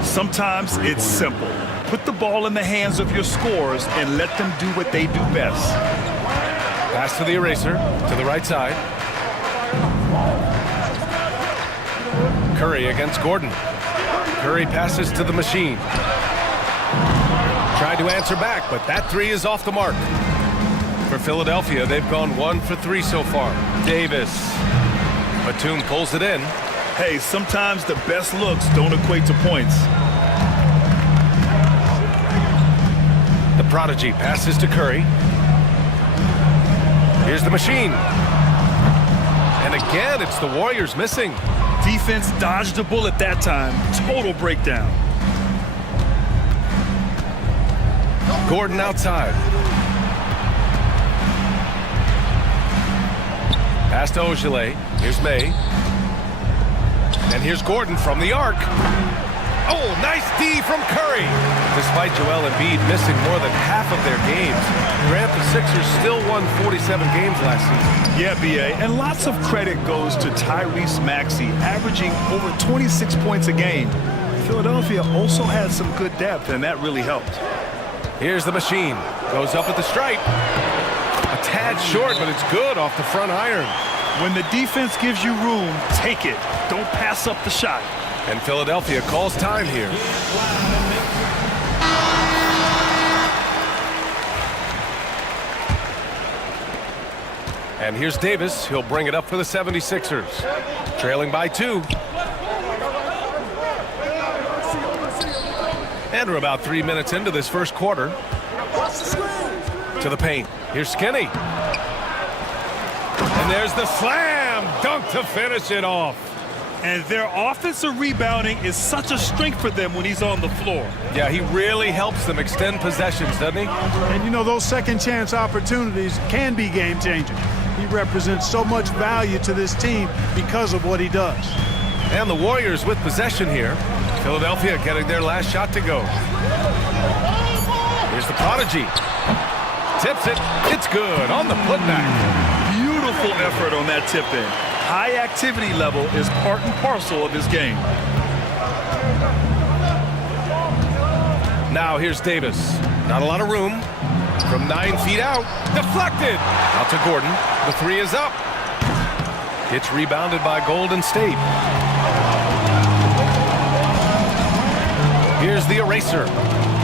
Sometimes it's simple. Put the ball in the hands of your scorers and let them do what they do best. Pass to the eraser, to the right side. Curry against Gordon. Curry passes to the machine. Tried to answer back, but that three is off the mark. For Philadelphia, they've gone 1 for 3 so far. Davis. Batum pulls it in. Hey, sometimes the best looks don't equate to points. The prodigy passes to Curry. Here's the machine. And again, it's the Warriors missing. Defense dodged a bullet that time. Total breakdown. Gordon outside. Pass to Ogilvy. Here's May. And here's Gordon from the arc. Oh, nice D from Curry. Despite Joel Embiid missing more than half of their games, Grant, the Sixers still won 47 games last season. Yeah, B.A., and lots of credit goes to Tyrese Maxey, averaging over 26 points a game. Philadelphia also had some good depth, and that really helped. Here's the machine. Goes up at the stripe. A tad short, but it's good off the front iron. When the defense gives you room, take it. Don't pass up the shot. And Philadelphia calls time here. And here's Davis. He'll bring it up for the 76ers. Trailing by 2. And we're about 3 minutes into this first quarter. To the paint. Here's Skinny. And there's the slam dunk to finish it off. And their offensive rebounding is such a strength for them when he's on the floor. Yeah, he really helps them extend possessions, doesn't he? And you know, those second chance opportunities can be game changers. He represents so much value to this team because of what he does. And the Warriors with possession here. Philadelphia getting their last shot to go. Here's the prodigy. Tips it. It's good on the putback. Beautiful effort on that tip-in. High activity level is part and parcel of his game. Now here's Davis. Not a lot of room. From 9 feet out. Deflected. Out to Gordon. The 3 is up. It's rebounded by Golden State. Here's the eraser.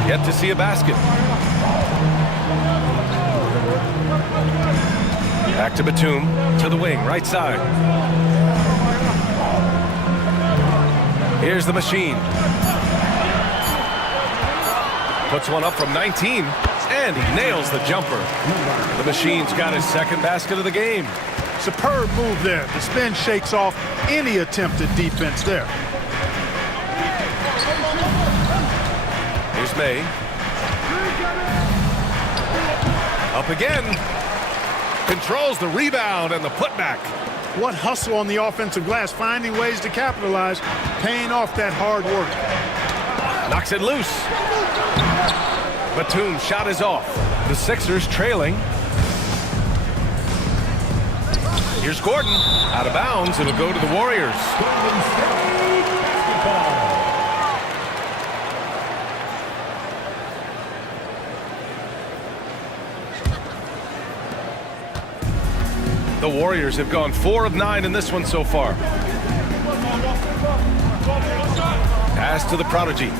Yet to see a basket. Back to Batum, to the wing, right side. Here's the machine. Puts one up from 19, and he nails the jumper. The machine's got his second basket of the game. Superb move there. The spin shakes off any attempted defense there. Here's May. Up again. Controls the rebound and the putback. What hustle on the offensive glass, finding ways to capitalize, paying off that hard work. Knocks it loose. Batum's shot is off. The Sixers trailing. Here's Gordon. Out of bounds. It'll go to the Warriors. The Warriors have gone 4 of 9 in this one so far. Pass to the prodigy.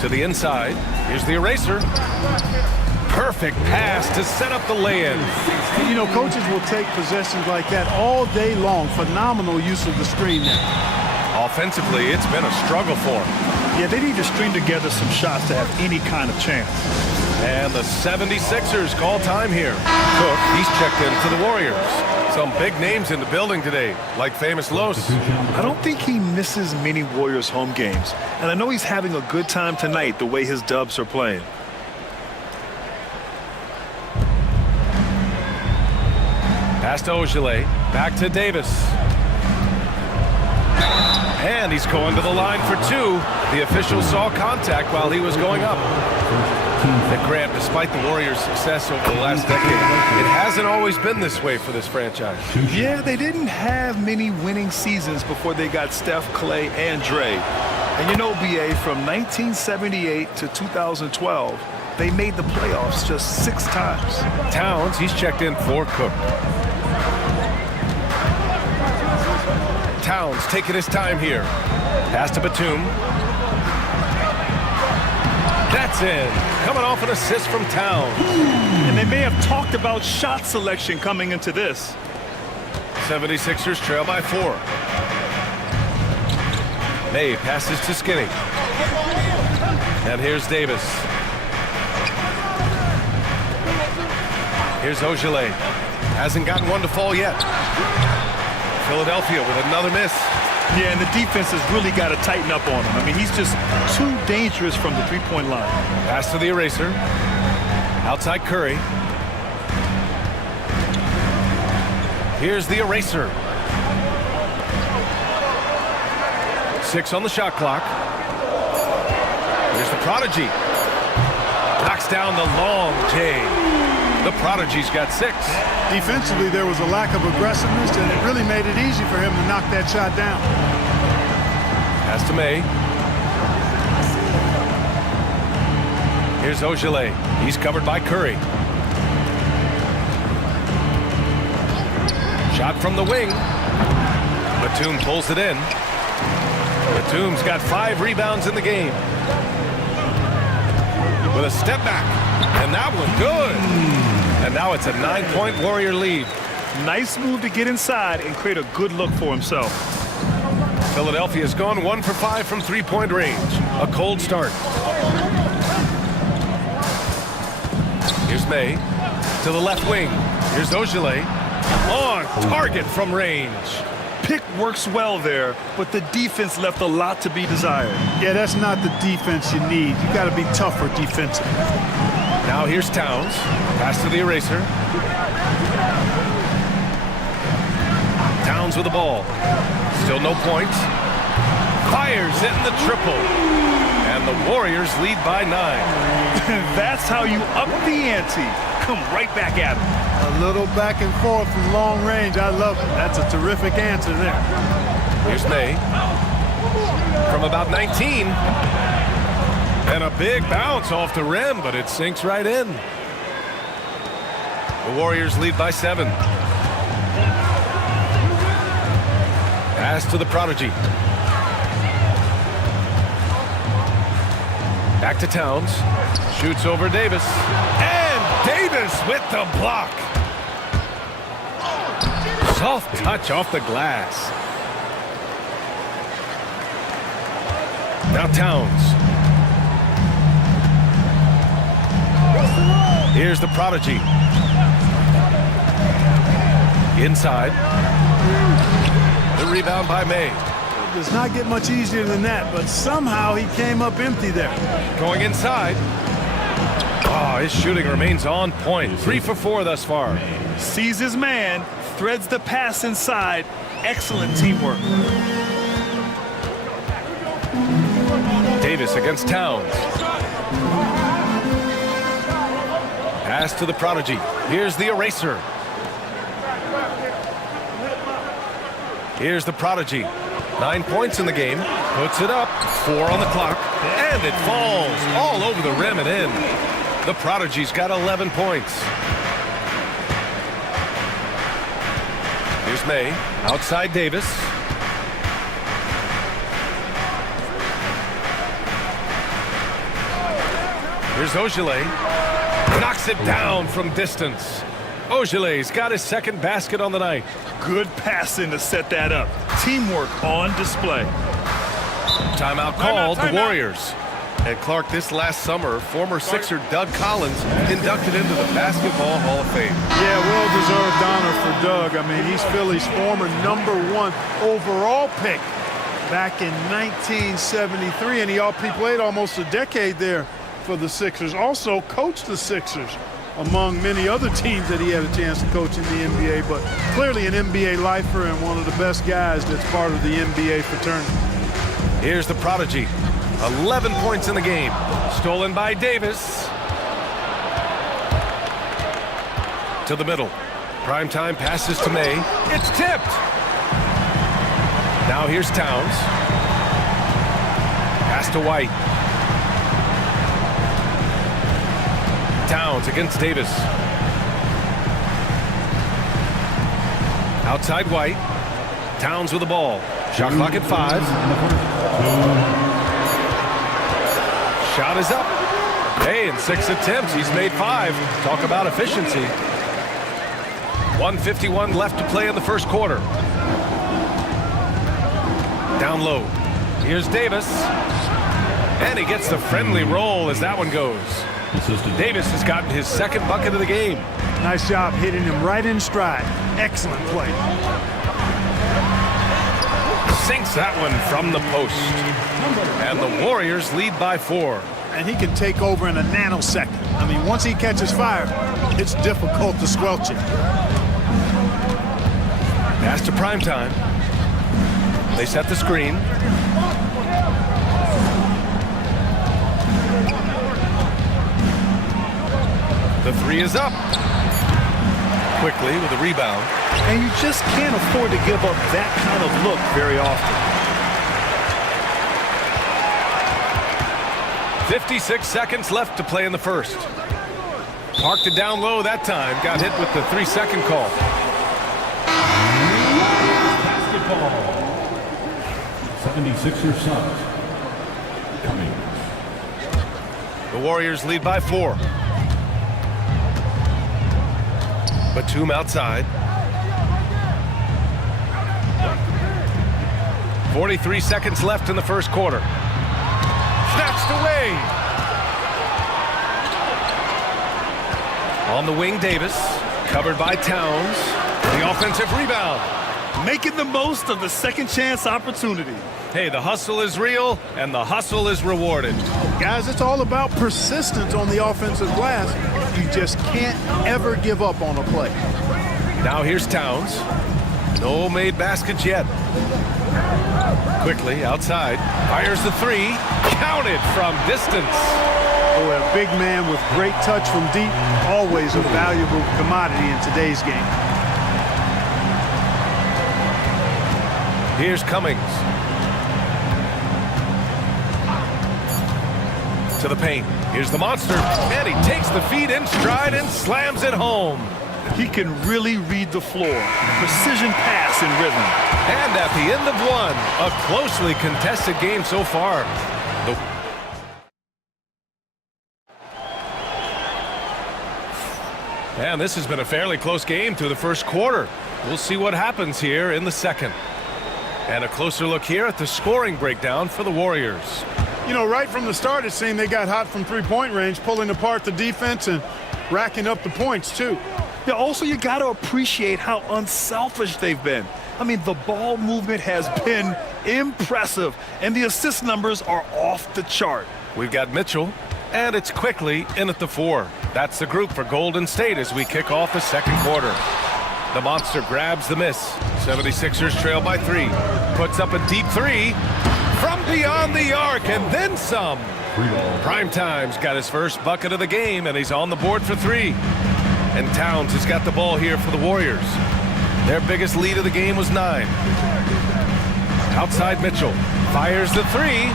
To the inside. Here's the eraser. Perfect pass to set up the lay-in. You know, coaches will take possessions like that all day long. Phenomenal use of the screen there. Offensively, it's been a struggle for them. Yeah, they need to string together some shots to have any kind of chance. And the 76ers call time here. Cook, he's checked in for the Warriors. Some big names in the building today, like famous Los. I don't think he misses many Warriors home games. And I know he's having a good time tonight the way his Dubs are playing. Pass to Ogilvy. Back to Davis. And he's going to the line for 2. The official saw contact while he was going up. And Grant, despite the Warriors' success over the last decade, it hasn't always been this way for this franchise. Yeah, they didn't have many winning seasons before they got Steph, Clay, and Dre. And you know, B.A., from 1978 to 2012, they made the playoffs just 6 times. Towns, he's checked in for Cook. Towns taking his time here. Pass to Batum. That's in. Coming off an assist from Towns. And they may have talked about shot selection coming into this. 76ers trail by 4. May passes to Skinny. And here's Davis. Here's Ogilvy. Hasn't gotten one to fall yet. Philadelphia with another miss. Yeah, and the defense has really got to tighten up on him. I mean, he's just too dangerous from the three-point line. Pass to the eraser. Outside Curry. Here's the eraser. 6 on the shot clock. Here's the Prodigy. Knocks down the long J. The Prodigy's got 6. Defensively, there was a lack of aggressiveness, and it really made it easy for him to knock that shot down. Pass to May. Here's Ogilvy. He's covered by Curry. Shot from the wing. Batum pulls it in. Batum's got 5 rebounds in the game. With a step back. And that one good. And now it's a 9-point Warrior lead. Nice move to get inside and create a good look for himself. Philadelphia's gone 1 for 5 from 3-point range. A cold start. Here's May to the left wing. Here's Ogilvy. On target from range. Pick works well there, but the defense left a lot to be desired. Yeah, that's not the defense you need. You got to be tougher defensively. Now here's Towns. Pass to the eraser. Towns with the ball. Still no points. Fires in the triple. And the Warriors lead by 9. That's how you up the ante. Come right back at him. A little back and forth from long range. I love it. That's a terrific answer there. Here's May. From about 19. And a big bounce off the rim, but it sinks right in. The Warriors lead by 7. Pass to the Prodigy. Back to Towns. Shoots over Davis. And Davis with the block. Soft touch off the glass. Now Towns. Here's the Prodigy. Inside. The rebound by May. It does not get much easier than that, but somehow he came up empty there. Going inside. Oh, his shooting remains on point. 3 for 4 thus far. Sees his man, threads the pass inside. Excellent teamwork. Davis against Towns. Pass to the Prodigy. Here's the eraser. Here's the Prodigy. 9 points in the game. Puts it up. 4 on the clock. And it falls all over the rim and in. The Prodigy's got 11 points. Here's May. Outside Davis. Here's Ogilvy. Knocks it down from distance. Ogilvy's got his second basket on the night. Good passing to set that up. Teamwork on display. Timeout called, the Warriors. And Clark, this last summer, former Sixer Doug Collins inducted into the Basketball Hall of Fame. Yeah, well-deserved honor for Doug. I mean, he's Philly's former #1 overall pick back in 1973, and he played almost a decade there for the Sixers. Also coached the Sixers, among many other teams that he had a chance to coach in the NBA, but clearly an NBA lifer and one of the best guys that's part of the NBA fraternity. Here's the Prodigy. 11 points in the game. Stolen by Davis. To the middle. Primetime passes to May. It's tipped. Now here's Towns. Pass to White. Towns against Davis. Outside White. Towns with the ball. Shot clock at 5. Shot is up. Hey, in 6 attempts, he's made 5. Talk about efficiency. 1:51 left to play in the first quarter. Down low. Here's Davis. And he gets the friendly roll as that one goes. Davis has gotten his second bucket of the game. Nice job hitting him right in stride. Excellent play. Sinks that one from the post. And the Warriors lead by 4. And he can take over in a nanosecond. I mean, once he catches fire, it's difficult to squelch it. Pass to Primetime. They set the screen. The 3 is up. Quickly with a rebound. And you just can't afford to give up that kind of look very often. 56 seconds left to play in the first. Parked it down low that time. Got hit with the 3-second call. Basketball. 76ers Suns. Cummings. The Warriors lead by 4. Batum outside. 43 seconds left in the first quarter. Snatched away. On the wing, Davis. Covered by Towns. The offensive rebound. Making the most of the second chance opportunity. Hey, the hustle is real, and the hustle is rewarded. Guys, it's all about persistence on the offensive glass. You just can't ever give up on a play. Now here's Towns. No made baskets yet. Quickly outside. Fires the 3. Counted from distance. Oh, a big man with great touch from deep. Always a valuable commodity in today's game. Here's Cummings. To the paint. Here's the monster. And he takes the feed in stride and slams it home. He can really read the floor. Precision pass in rhythm. And at the end of 1, a closely contested game so far. And this has been a fairly close game through the first quarter. We'll see what happens here in the second. And a closer look here at the scoring breakdown for the Warriors. You know, right from the start, it seemed they got hot from three-point range, pulling apart the defense and racking up the points, too. Yeah, also, you got to appreciate how unselfish they've been. I mean, the ball movement has been impressive, and the assist numbers are off the chart. We've got Mitchell, and it's quickly in at the 4. That's the group for Golden State as we kick off the second quarter. The monster grabs the miss. 76ers trail by 3. Puts up a deep 3 from beyond the arc, and then some. Primetime's got his first bucket of the game, and he's on the board for 3. And Towns has got the ball here for the Warriors. Their biggest lead of the game was 9. Outside Mitchell. Fires the 3.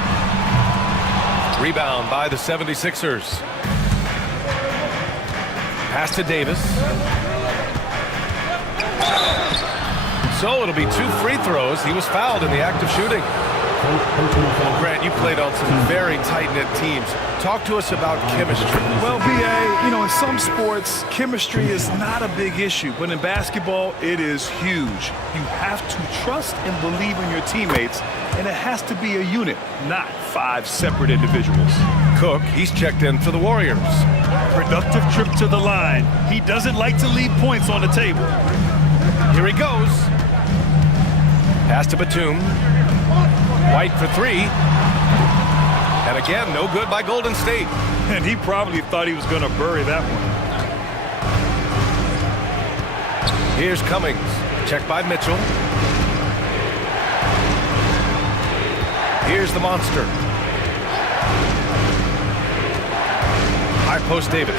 Rebound by the 76ers. Pass to Davis. So it'll be 2 free throws. He was fouled in the act of shooting. Grant, you played on some very tight-knit teams. Talk to us about chemistry. Well, B.A., you know, in some sports, chemistry is not a big issue, but in basketball, it is huge. You have to trust and believe in your teammates, and it has to be a unit, not 5 separate individuals. Cook, he's checked in for the Warriors. Productive trip to the line. He doesn't like to leave points on the table. Here he goes. Pass to Batum. White for 3. And again, no good by Golden State. And he probably thought he was going to bury that one. Here's Cummings. Checked by Mitchell. Here's the monster. High post Davis.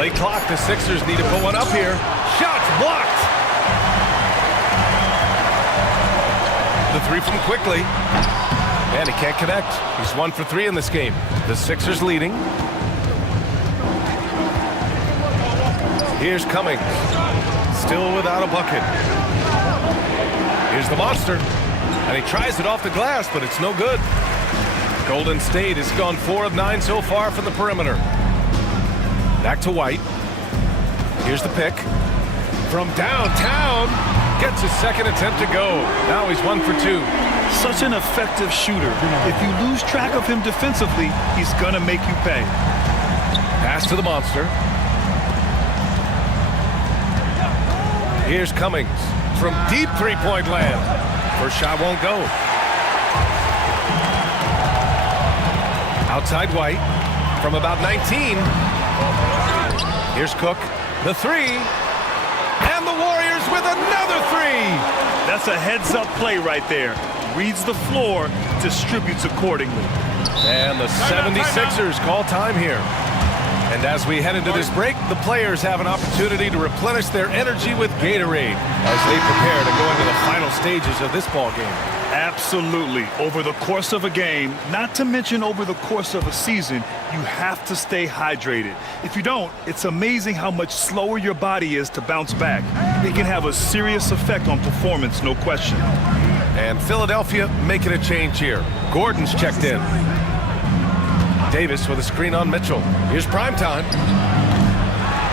Late clock. The Sixers need to put one up here. Shots blocked. The 3 from Quickly. And he can't connect. He's 1 for 3 in this game. The Sixers leading. Here's Cummings. Still without a bucket. Here's the monster. And he tries it off the glass, but it's no good. Golden State has gone 4 of 9 so far from the perimeter. Back to White. Here's the pick. From downtown. Gets his second attempt to go. Now he's 1 for 2. Such an effective shooter. If you lose track of him defensively, he's going to make you pay. Pass to the monster. Here's Cummings from deep three-point land. First shot won't go. Outside White from about 19. Here's Cook. The three. And the Warriors with another three. That's a heads-up play right there. Reads the floor, distributes accordingly. And the 76ers call time here. And as we head into this break, the players have an opportunity to replenish their energy with Gatorade as they prepare to go into the final stages of this ball game. Absolutely. Over the course of a game, not to mention over the course of a season, you have to stay hydrated. If you don't, it's amazing how much slower your body is to bounce back. It can have a serious effect on performance, no question. And Philadelphia making a change here. Gordon's checked in. Davis with a screen on Mitchell. Here's primetime.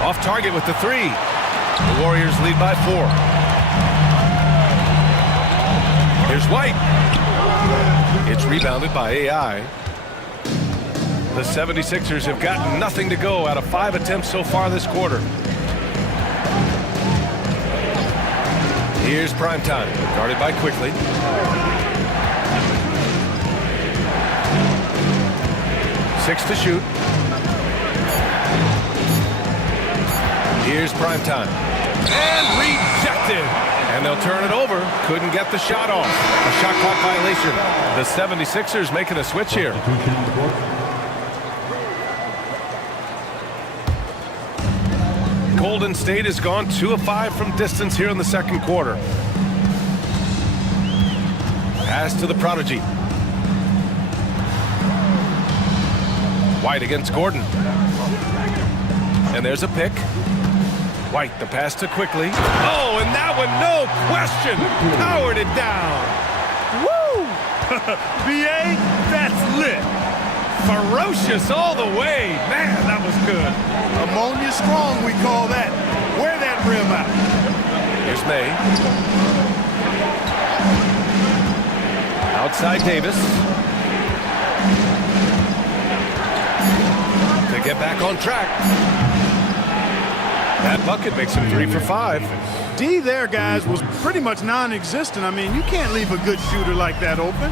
Off target with the three. The Warriors lead by 4. Here's White. It's rebounded by AI. The 76ers have got nothing to go out of 5 attempts so far this quarter. Here's primetime. Guarded by Quickly. Six to shoot. Here's primetime. And rejected. And they'll turn it over. Couldn't get the shot off. A shot clock violation. The 76ers making a switch here. Golden State has gone 2 of 5 from distance here in the second quarter. Pass to the prodigy. White against Gordon. And there's a pick. White, the pass to Quickly. Oh, and that one, no question, powered it down. Woo! BA, that's lit. Ferocious all the way. Man, that was good. Ammonia strong, we call that. Wear that rim out. Here's May. Outside Davis. To get back on track. That bucket makes him 3 for 5. D there, guys, was pretty much non-existent. I mean, you can't leave a good shooter like that open.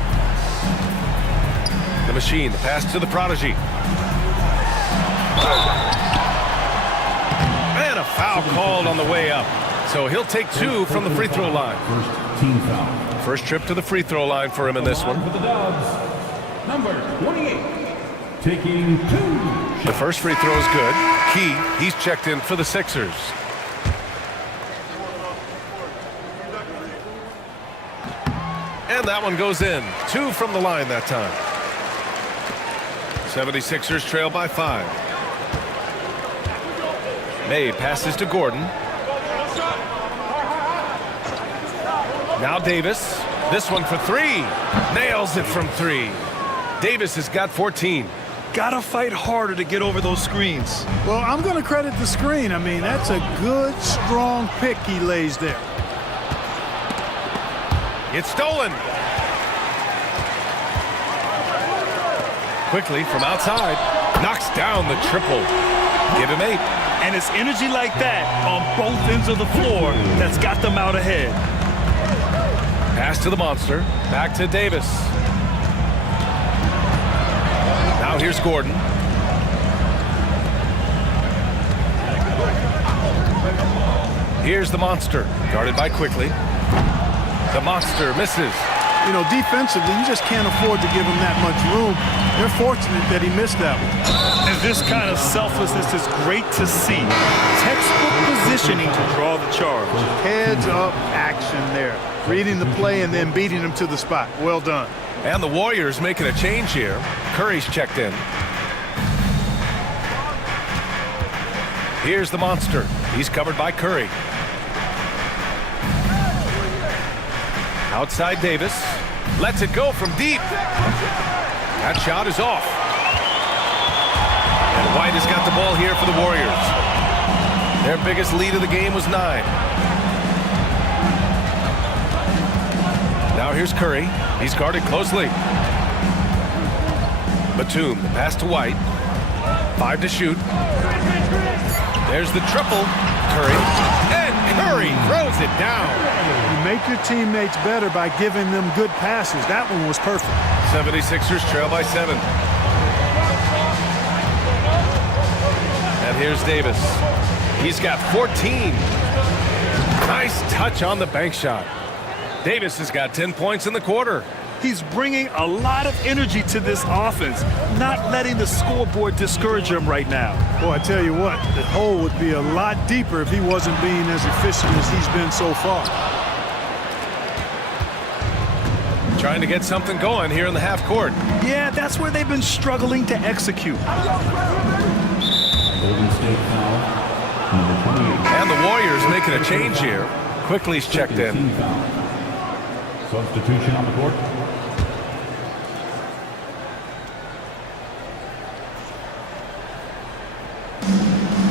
The machine, the pass to the prodigy. And a foul called on the way up. So he'll take 2 from the free throw line. First team foul. First trip to the free throw line for him in this one. For the Dubs, number 28, taking 2. The first free throw is good. Key, he's checked in for the Sixers. And that one goes in. 2 from the line that time. 76ers trail by 5. May passes to Gordon. Now Davis. This one for 3. Nails it from 3. Davis has got 14. Gotta fight harder to get over those screens. Well, I'm going to credit the screen. I mean, that's a good, strong pick he lays there. It's stolen. Quickly from outside. Knocks down the triple. Give him 8. And it's energy like that on both ends of the floor that's got them out ahead. Pass to the monster. Back to Davis. Now here's Gordon. Here's the monster. Guarded by Quickly. The monster misses. You know, defensively, you just can't afford to give him that much room. They're fortunate that he missed that one. And this kind of selflessness is great to see. Textbook positioning to draw the charge. Heads up action there. Reading the play and then beating him to the spot. Well done. And the Warriors making a change here. Curry's checked in. Here's the monster. He's covered by Curry. Outside Davis. Lets it go from deep. That shot is off. And White has got the ball here for the Warriors. Their biggest lead of the game was 9. Now here's Curry. He's guarded closely. Batum, the pass to White. 5 to shoot. There's the triple. Curry. And Curry throws it down. You make your teammates better by giving them good passes. That one was perfect. 76ers trail by 7. And here's Davis. He's got 14. Nice touch on the bank shot. Davis has got 10 points in the quarter. He's bringing a lot of energy to this offense, not letting the scoreboard discourage him right now. Boy, I tell you what, the hole would be a lot deeper if he wasn't being as efficient as he's been so far. Trying to get something going here in the half court. Yeah, that's where they've been struggling to execute. Golden State foul, number 28. And the Warriors making a change here. Quickly's checked in. Team foul. Substitution on the court.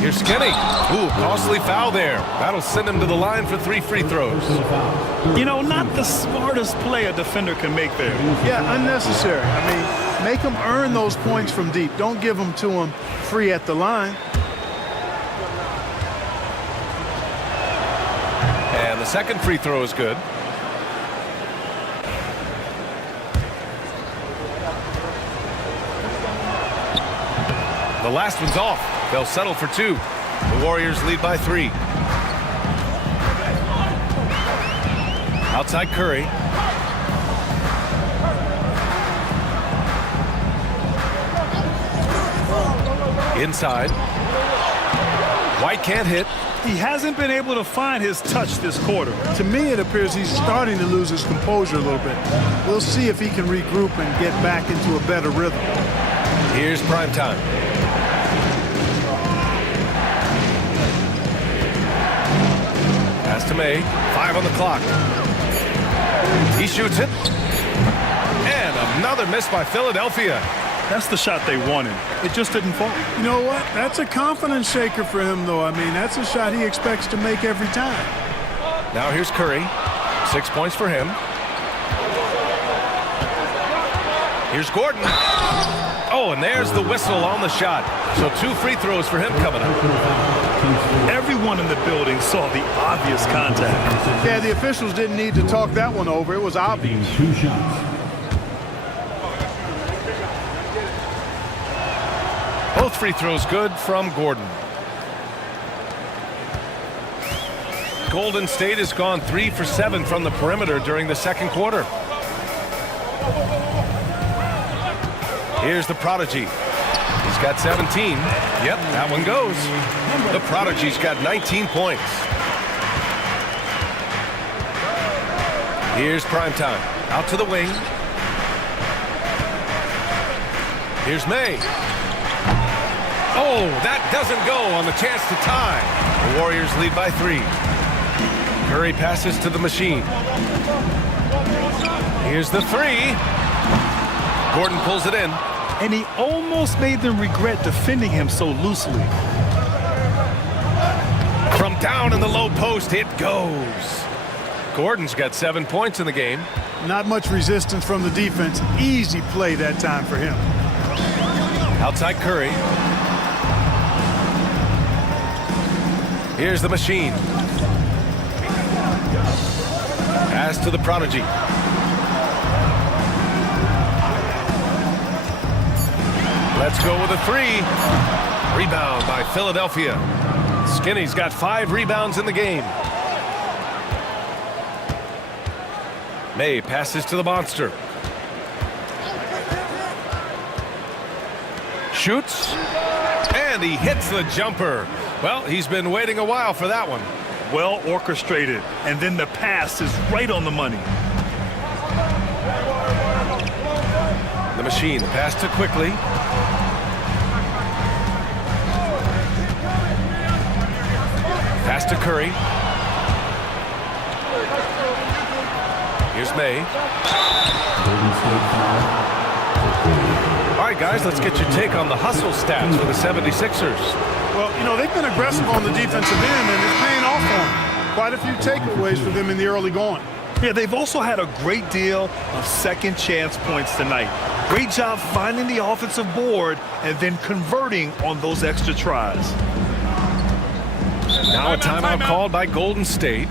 Here's Skinny. Ooh, costly foul there. That'll send him to the line for 3 free throws. You know, not the smartest play a defender can make there. Yeah, unnecessary. I mean, make them earn those points from deep. Don't give them to them free at the line. And the second free throw is good. The last one's off. They'll settle for 2. The Warriors lead by 3. Outside Curry. Inside. White can't hit. He hasn't been able to find his touch this quarter. To me, it appears he's starting to lose his composure a little bit. We'll see if he can regroup and get back into a better rhythm. Here's prime time. Pass to May. 5 on the clock. He shoots it. And another miss by Philadelphia. That's the shot they wanted. It just didn't fall. You know what? That's a confidence shaker for him, though. I mean, that's a shot he expects to make every time. Now here's Curry. 6 points for him. Here's Gordon. Oh, and there's the whistle on the shot. So 2 free throws for him coming up. Everyone in the building saw the obvious contact. Yeah, the officials didn't need to talk that one over. It was obvious. 2 shots. Both free throws good from Gordon. Golden State has gone 3 for 7 from the perimeter during the second quarter. Here's the Prodigy. He's got 17. Yep, that one goes. The Prodigy's got 19 points. Here's primetime. Out to the wing. Here's May. Oh, that doesn't go on the chance to tie. The Warriors lead by 3. Curry passes to the machine. Here's the 3. Gordon pulls it in. And he almost made them regret defending him so loosely. From down in the low post, it goes. Gordon's got 7 points in the game. Not much resistance from the defense. Easy play that time for him. Outside Curry. Here's the machine. Pass to the Prodigy. Let's go with a 3. Rebound by Philadelphia. Skinny's got 5 rebounds in the game. May passes to the monster. Shoots. And he hits the jumper. Well, he's been waiting a while for that one. Well orchestrated. And then the pass is right on the money. The machine. Pass to Quickly. Pass to Curry. Here's May. All right, guys, let's get your take on the hustle stats for the 76ers. Well, you know, they've been aggressive on the defensive end, and it's paying off for them. Quite a few takeaways for them in the early going. Yeah, they've also had a great deal of second chance points tonight. Great job finding the offensive board and then converting on those extra tries. Now a timeout called by Golden State.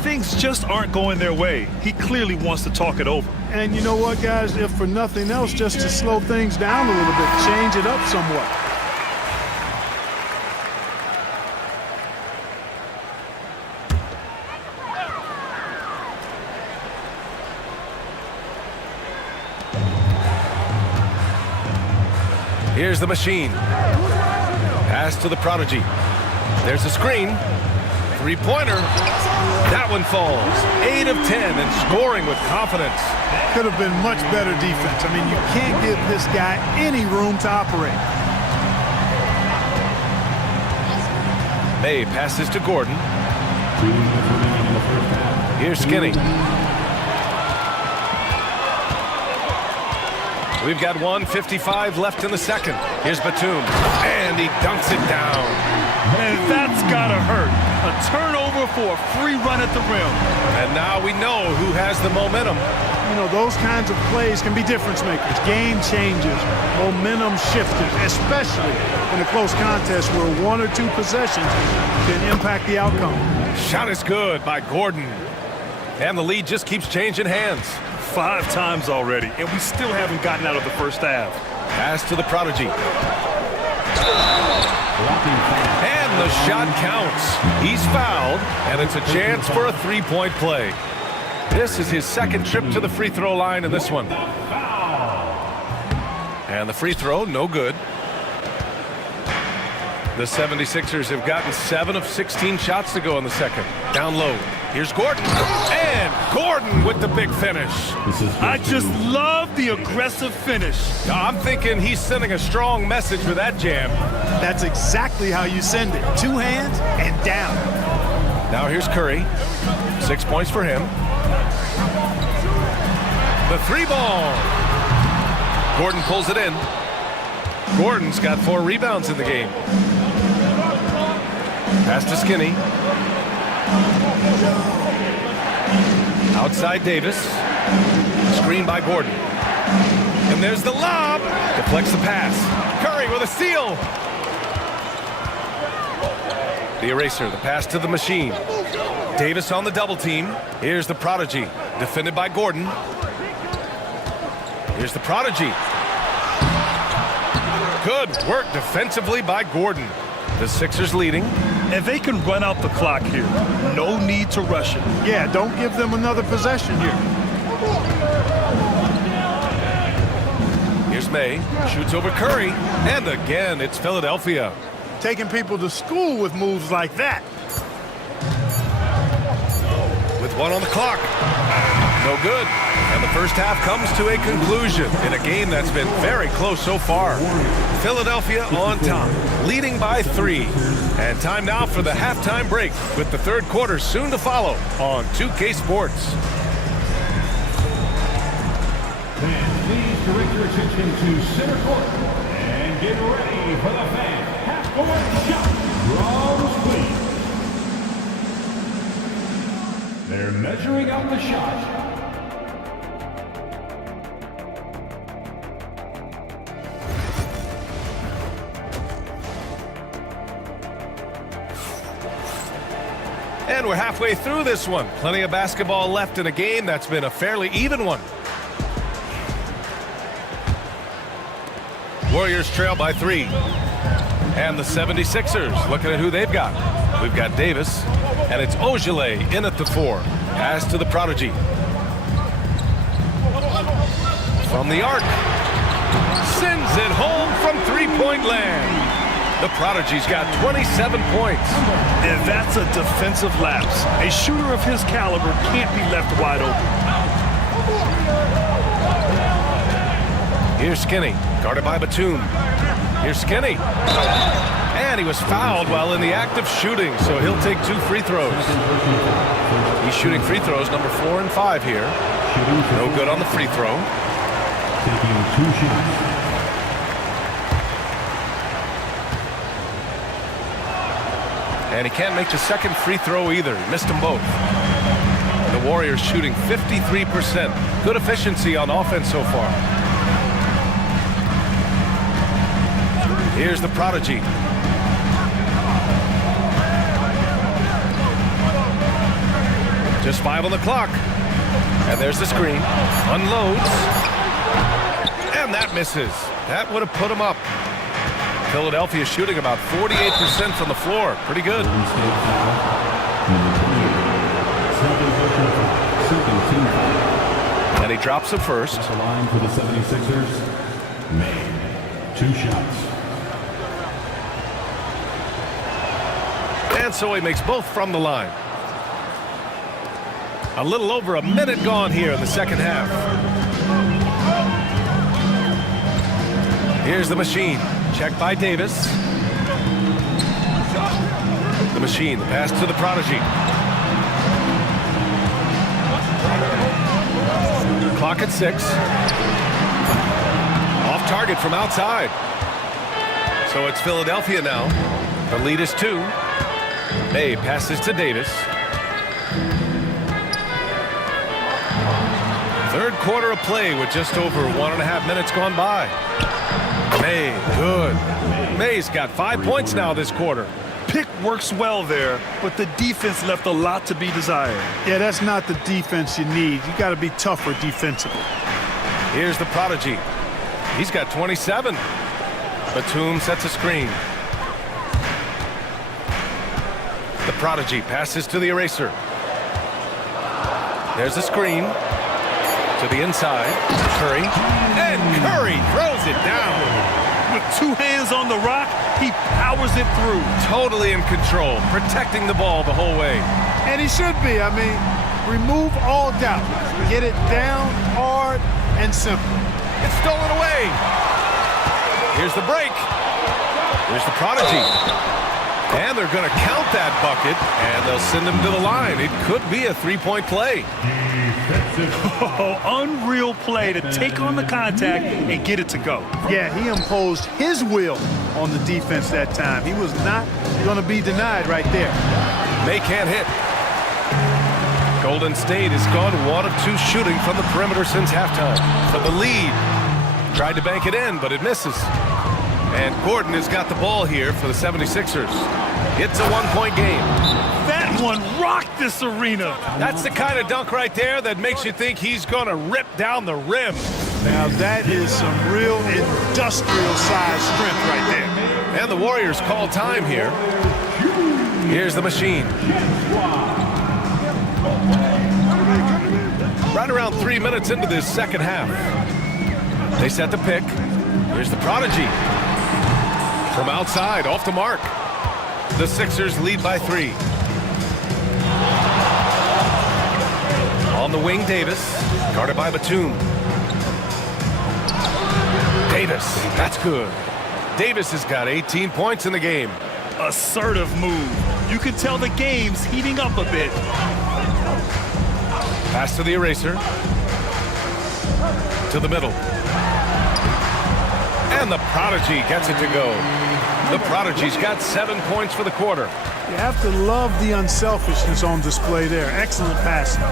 Things just aren't going their way. He clearly wants to talk it over. And you know what, guys? If for nothing else, just to slow things down a little bit, change it up somewhat. Here's the machine. Pass to the prodigy. There's a screen. Three-pointer. That one falls. 8 of 10 and scoring with confidence. Could have been much better defense. I mean, you can't give this guy any room to operate. May passes to Gordon. Here's Skinny. We've got 1:55 left in the second. Here's Batum. And he dunks it down. And that's gotta hurt. A turnover for a free run at the rim. And now we know who has the momentum. You know, those kinds of plays can be difference makers, game changers, momentum shifters, especially in a close contest where 1 or 2 possessions can impact the outcome. Shot is good by Gordon. And the lead just keeps changing hands. 5 times already, and we still haven't gotten out of the first half. Pass to the prodigy. And the shot counts. He's fouled, and it's a chance for a three-point play. This is his second trip to the free throw line in this one. And the free throw, no good. The 76ers have gotten 7 of 16 shots to go in the second. Down low. Here's Gordon. And Gordon with the big finish. I just love the aggressive finish. I'm thinking he's sending a strong message with that jam. That's exactly how you send it. 2 hands and down. Now here's Curry. 6 points for him. The 3-ball. Gordon pulls it in. Gordon's got 4 rebounds in the game. Pass to Skinny. Outside Davis. Screen by Gordon. And there's the lob. Deflects the pass. Curry with a steal. The eraser. The pass to the machine. Davis on the double team. Here's the prodigy. Defended by Gordon. Here's the prodigy. Good work defensively by Gordon. The Sixers leading. And they can run out the clock here. No need to rush it. Yeah, don't give them another possession here. Here's May. Shoots over Curry. And again, it's Philadelphia. Taking people to school with moves like that. With 1 on the clock. No good. And the first half comes to a conclusion in a game that's been very close so far. Philadelphia on top, leading by 3. And time now for the halftime break with the third quarter soon to follow on 2K Sports. Fans, please direct your attention to center court and get ready for the fan half-court shot from Queens. They're measuring out the shot. And we're halfway through this one. Plenty of basketball left in a game that's been a fairly even one. Warriors trail by 3. And the 76ers, looking at who they've got. We've got Davis, and it's Ogilvy in at the 4. Pass to the prodigy. From the arc. Sends it home from three-point land. The prodigy's got 27 points. And that's a defensive lapse. A shooter of his caliber can't be left wide open. Here's Skinny, guarded by Batum. Here's Skinny. And And he was fouled while in the act of shooting, so he'll take 2 free throws. He's shooting free throws number 4 and 5 here. No good on the free throw. Taking 2 shots. And he can't make the second free throw either. He missed them both. The Warriors shooting 53%. Good efficiency on offense so far. Here's the prodigy. Just 5 on the clock. And there's the screen. Unloads. And that misses. That would have put him up. Philadelphia shooting about 48% from the floor. Pretty good. And he drops it first. The line for the 76ers. Made 2 shots. And so he makes both from the line. A little over a minute gone here in the second half. Here's the machine. Check by Davis. The machine. The pass to the prodigy. Clock at 6. Off target from outside. So it's Philadelphia now. The lead is 2. May passes to Davis. Third quarter of play with just over 1.5 minutes gone by. May, good. May's got 5 points now this quarter. Pick works well there, but the defense left a lot to be desired. Yeah, that's not the defense you need. You got to be tougher defensively. Here's the prodigy. He's got 27. Batum sets a screen. The prodigy passes to the eraser. There's a screen. To the inside. Curry. And Curry throws it down. With 2 hands on the rock, he powers it through. Totally in control, protecting the ball the whole way. And he should be. I mean, remove all doubt. Get it down hard and simple. It's stolen away. Here's the break. Here's the prodigy. And they're going to count that bucket, and they'll send him to the line. It could be a 3-point play. Oh, unreal play to take on the contact and get it to go. Yeah, he imposed his will on the defense that time. He was not going to be denied right there. May can't hit. Golden State has gone 1 of 2 shooting from the perimeter since halftime. For the lead. Tried to bank it in, but it misses. And Gordon has got the ball here for the 76ers. It's a 1-point game. That one rocked this arena. That's the kind of dunk right there that makes you think he's going to rip down the rim. Now that is some real industrial size strength right there. And the Warriors call time here. Here's the machine. Right around 3 minutes into this second half. They set the pick. Here's the prodigy. From outside, off the mark. The Sixers lead by 3. On the wing, Davis. Guarded by Batum. Davis, that's good. Davis has got 18 points in the game. Assertive move. You can tell the game's heating up a bit. Pass to the eraser. To the middle. And the prodigy gets it to go. The prodigy's got 7 points for the quarter. You have to love the unselfishness on display there. Excellent passing.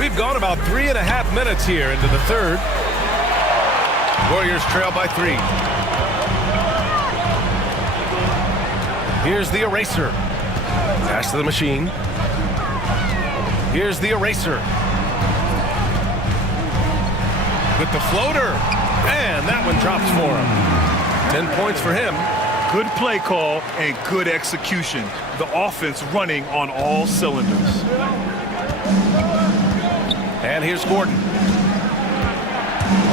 We've gone about 3.5 minutes here into the third. Warriors trail by 3. Here's the eraser. Pass to the machine. Here's the eraser. With the floater. And that one drops for him. 10 points for him. Good play call and good execution. The offense running on all cylinders. And here's Gordon.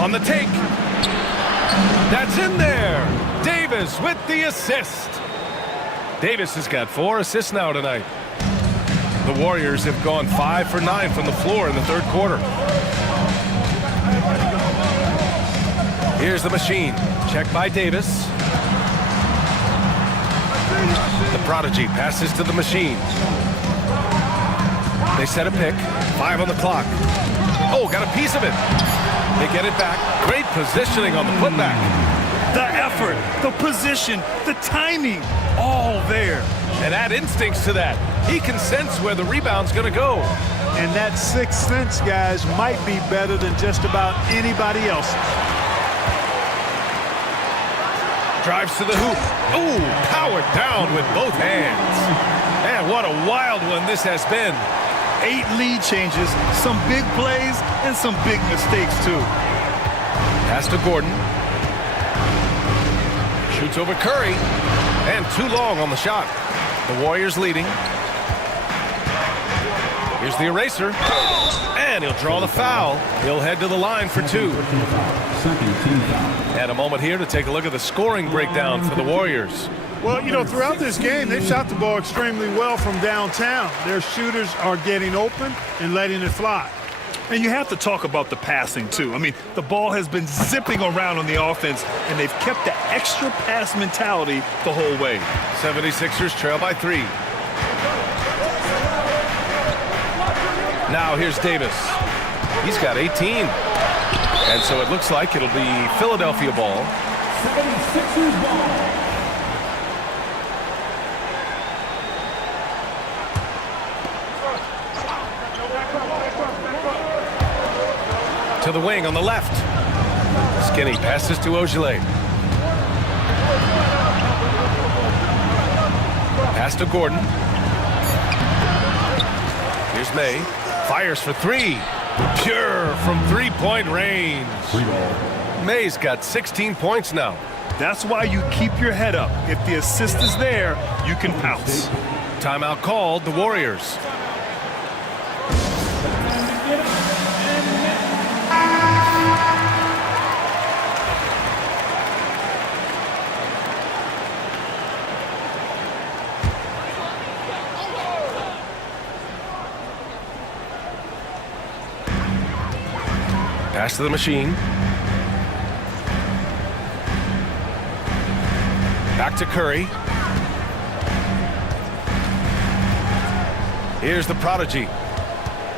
On the take. That's in there. Davis with the assist. Davis has got 4 assists now tonight. The Warriors have gone 5 for 9 from the floor in the third quarter. Here's the machine. Check by Davis. The prodigy passes to the machine. They set a pick. 5 on the clock. Oh, got a piece of it. They get it back. Great positioning on the putback. The effort, the position, the timing, all there. And add instincts to that. He can sense where the rebound's going to go. And that sixth sense, guys, might be better than just about anybody else. Drives to the hoop. Ooh, powered down with both hands. Man, what a wild one this has been. 8 lead changes, some big plays, and some big mistakes, too. Pass to Gordon. Shoots over Curry. And too long on the shot. The Warriors leading. Here's the eraser. And he'll draw the foul. He'll head to the line for 2. And a moment here to take a look at the scoring breakdown for the Warriors. Well, you know, throughout this game, they've shot the ball extremely well from downtown. Their shooters are getting open and letting it fly. And you have to talk about the passing, too. I mean, the ball has been zipping around on the offense, and they've kept the extra pass mentality the whole way. 76ers trail by 3. Now here's Davis. He's got 18. And so it looks like it'll be Philadelphia ball. 76ers ball. To the wing on the left. Skinny passes to Ogilvy. Pass to Gordon. Here's May. Fires for 3. Pure from 3-point range. May's got 16 points now. That's why you keep your head up. If the assist is there, you can pounce. Timeout called, the Warriors. Pass to the machine. Back to Curry. Here's the prodigy.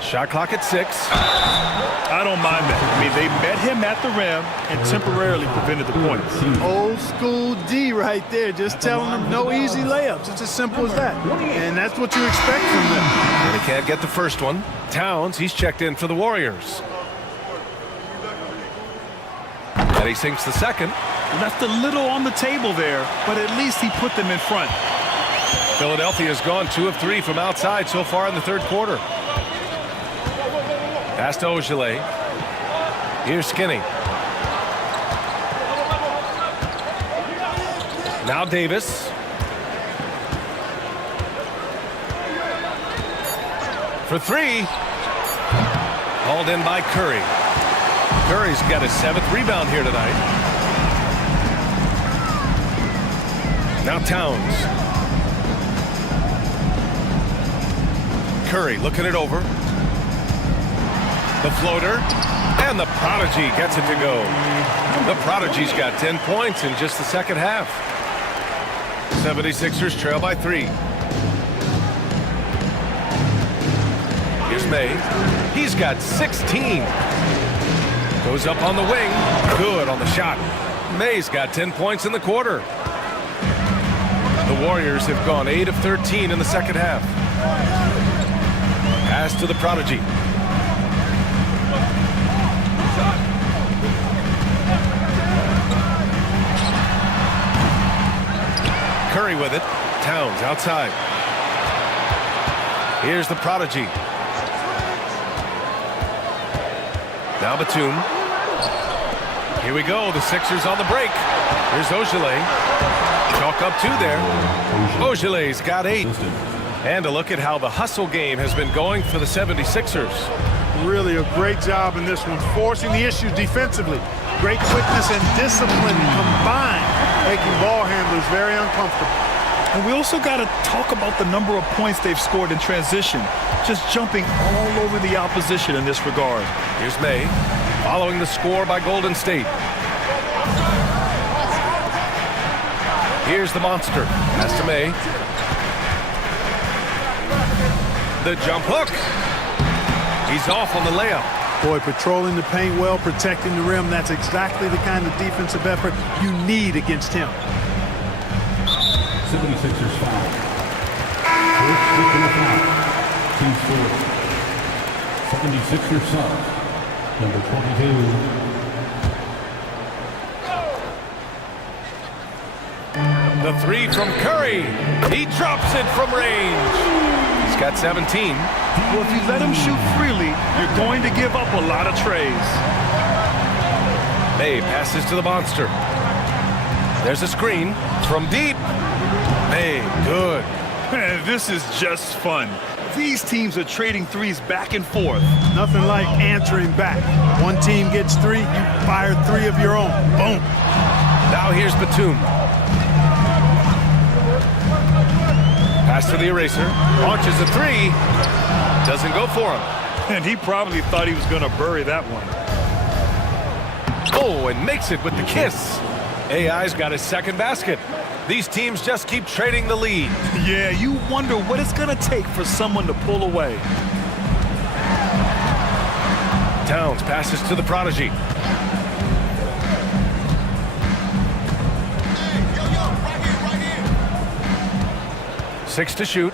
Shot clock at 6. I don't mind that. I mean, they met him at the rim and temporarily prevented the points. Old school D right there, just telling them no easy layups. It's as simple as that. And that's what you expect from them. They can't get the first one. Towns, he's checked in for the Warriors. And he sinks the second. Left a little on the table there, but at least he put them in front. Philadelphia's gone 2 of 3 from outside so far in the third quarter. Pass to Ogilvy. Here's Skinny. Now Davis. For 3. Hauled in by Curry. Curry's got his 7th rebound here tonight. Now Towns. Curry looking it over. The floater. And the prodigy gets it to go. The prodigy's got 10 points in just the second half. 76ers trail by 3. Here's May. He's got 16. Goes up on the wing. Good on the shot. May's got 10 points in the quarter. The Warriors have gone 8 of 13 in the second half. Pass to the prodigy. Curry with it. Towns outside. Here's the prodigy. Now Batum. Here we go. The Sixers on the break. Here's Ogilvy. Chalk up 2 there. Ogilvy's got 8. And a look at how the hustle game has been going for the 76ers. Really a great job in this one, forcing the issues defensively. Great quickness and discipline combined, making ball handlers very uncomfortable. And we also got to talk about the number of points they've scored in transition, just jumping all over the opposition in this regard. Here's May, following the score by Golden State. Here's the monster. Pass to May. The jump hook. He's off on the layup. Boy, patrolling the paint well, protecting the rim. That's exactly the kind of defensive effort you need against him. 76ers foul. First personal foul. Team score. 76ers sub. Number 22. The three from Curry. He drops it from range. He's got 17. Well, if you let him shoot freely, you're going to give up a lot of trays. May passes to the monster. There's a screen from deep. May, good. Man, this is just fun. These teams are trading threes back and forth. Nothing like answering back. One team gets three, you fire three of your own. Boom. Now here's Batum. Pass to the eraser. Launches a three. Doesn't go for him. And he probably thought he was going to bury that one. Oh, and makes it with the kiss. AI's got his second basket. These teams just keep trading the lead. Yeah, you wonder what it's going to take for someone to pull away. Towns passes to the prodigy. Six to shoot.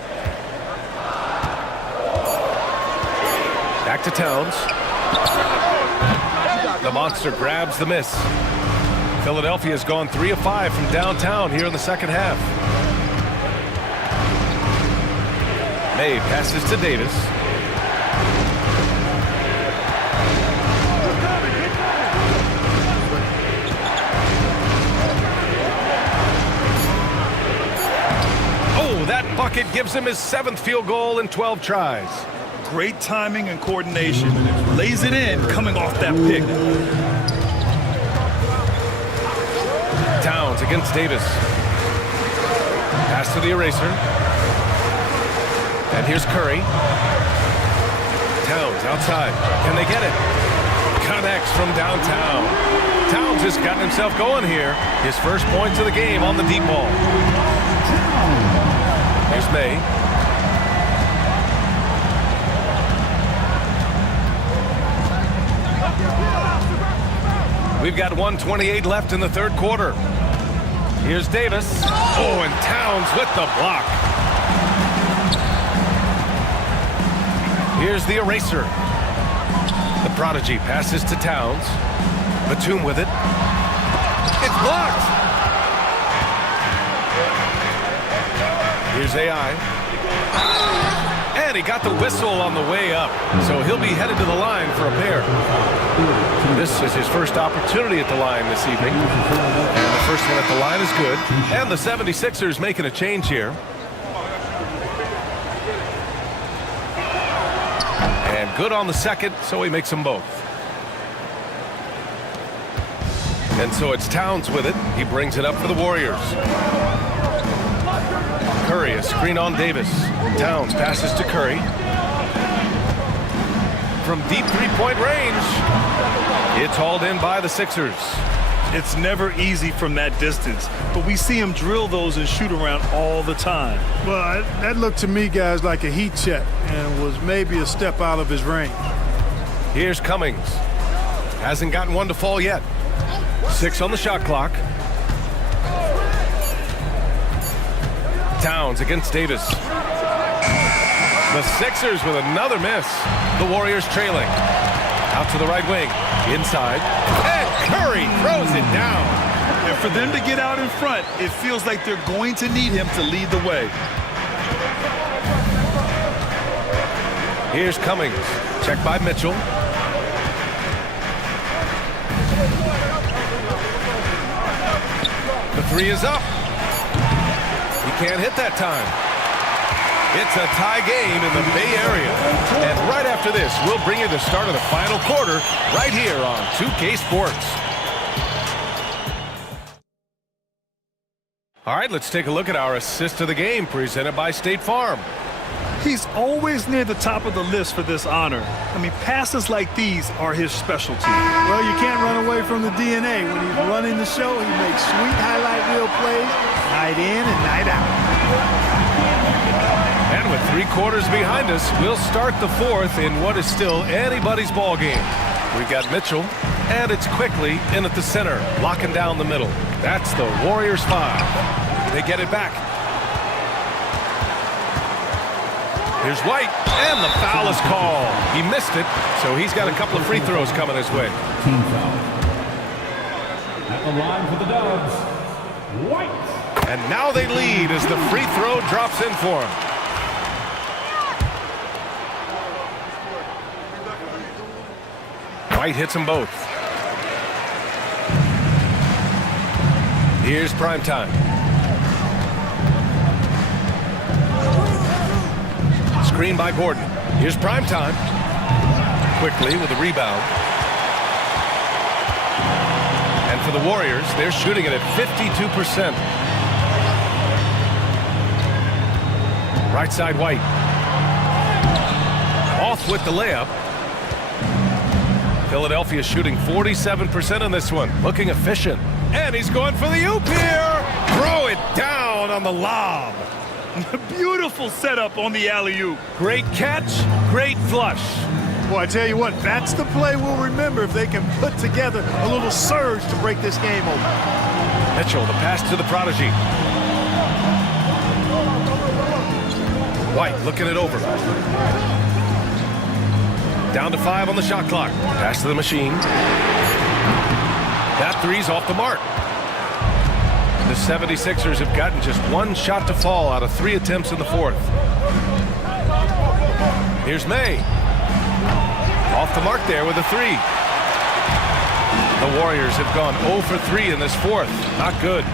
Back to Towns. The monster grabs the miss. Philadelphia's gone 3 of 5 from downtown here in the second half. May passes to Davis. Oh, that bucket gives him his 7th field goal in 12 tries. Great timing and coordination. Lays it in coming off that pick. Towns against Davis. Pass to the eraser. And here's Curry. Towns outside. Can they get it? Connects from downtown. Towns has gotten himself going here. His first points of the game on the deep ball. Here's May. We've got 1:28 left in the third quarter. Here's Davis. Oh, and Towns with the block. Here's the eraser. The prodigy passes to Towns. Batum with it. It's blocked. Here's AI. And he got the whistle on the way up. So he'll be headed to the line for a pair. This is his first opportunity at the line this evening. And the first one at the line is good. And the 76ers making a change here. And good on the second, so he makes them both. And so it's Towns with it. He brings it up for the Warriors. Curry, a screen on Davis. Towns passes to Curry. From deep three-point range. It's hauled in by the Sixers. It's never easy from that distance, but we see him drill those and shoot around all the time. Well, that looked to me, guys, like a heat check and was maybe a step out of his range. Here's Cummings. Hasn't gotten one to fall yet. 6 on the shot clock. Towns against Davis. The Sixers with another miss. The Warriors trailing. Out to the right wing. Inside. And Curry throws it down. And for them to get out in front, it feels like they're going to need him to lead the way. Here's Cummings. Check by Mitchell. The three is up. He can't hit that time. It's a tie game in the Bay Area. And right after this, we'll bring you the start of the final quarter right here on 2K Sports. All right, let's take a look at our assist of the game presented by State Farm. He's always near the top of the list for this honor. I mean, passes like these are his specialty. Well, you can't run away from the DNA. When he's running the show, he makes sweet highlight reel plays. Now night in and night out. And with 3 quarters behind us, we'll start the 4th in what is still anybody's ball game. We've got Mitchell, and it's quickly in at the center, locking down the middle. That's the Warriors 5. They get it back. Here's White, and the foul is called. He missed it, so he's got a couple of free throws coming his way. Team foul. At the line for the Dubs, White. And now they lead as the free throw drops in for him. White hits them both. Here's prime time. Screen by Gordon. Here's prime time. Quickly with a rebound. And for the Warriors, they're shooting it at 52%. Right side White. Off with the layup. Philadelphia shooting 47% on this one. Looking efficient. And he's going for the oop here. Throw it down on the lob. Beautiful setup on the alley-oop. Great catch, great flush. Boy, I tell you what, that's the play we'll remember if they can put together a little surge to break this game open. Mitchell, the pass to the prodigy. White looking it over. Down to 5 on the shot clock. Pass to the machine. That three's off the mark. The 76ers have gotten just 1 shot to fall out of 3 attempts in the 4th. Here's May. Off the mark there with a 3. The Warriors have gone 0 for 3 in this 4th. Not good.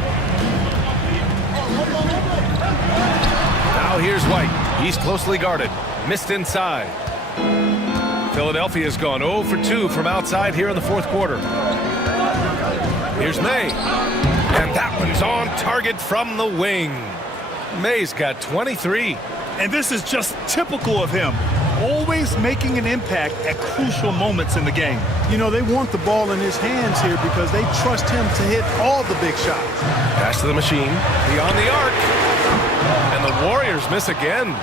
Now here's White. He's closely guarded. Missed inside. Philadelphia's gone 0 for 2 from outside here in the 4th quarter. Here's May. And that one's on target from the wing. May's got 23. And this is just typical of him. Always making an impact at crucial moments in the game. You know, they want the ball in his hands here because they trust him to hit all the big shots. Pass to the machine. Beyond the arc. And the Warriors miss again.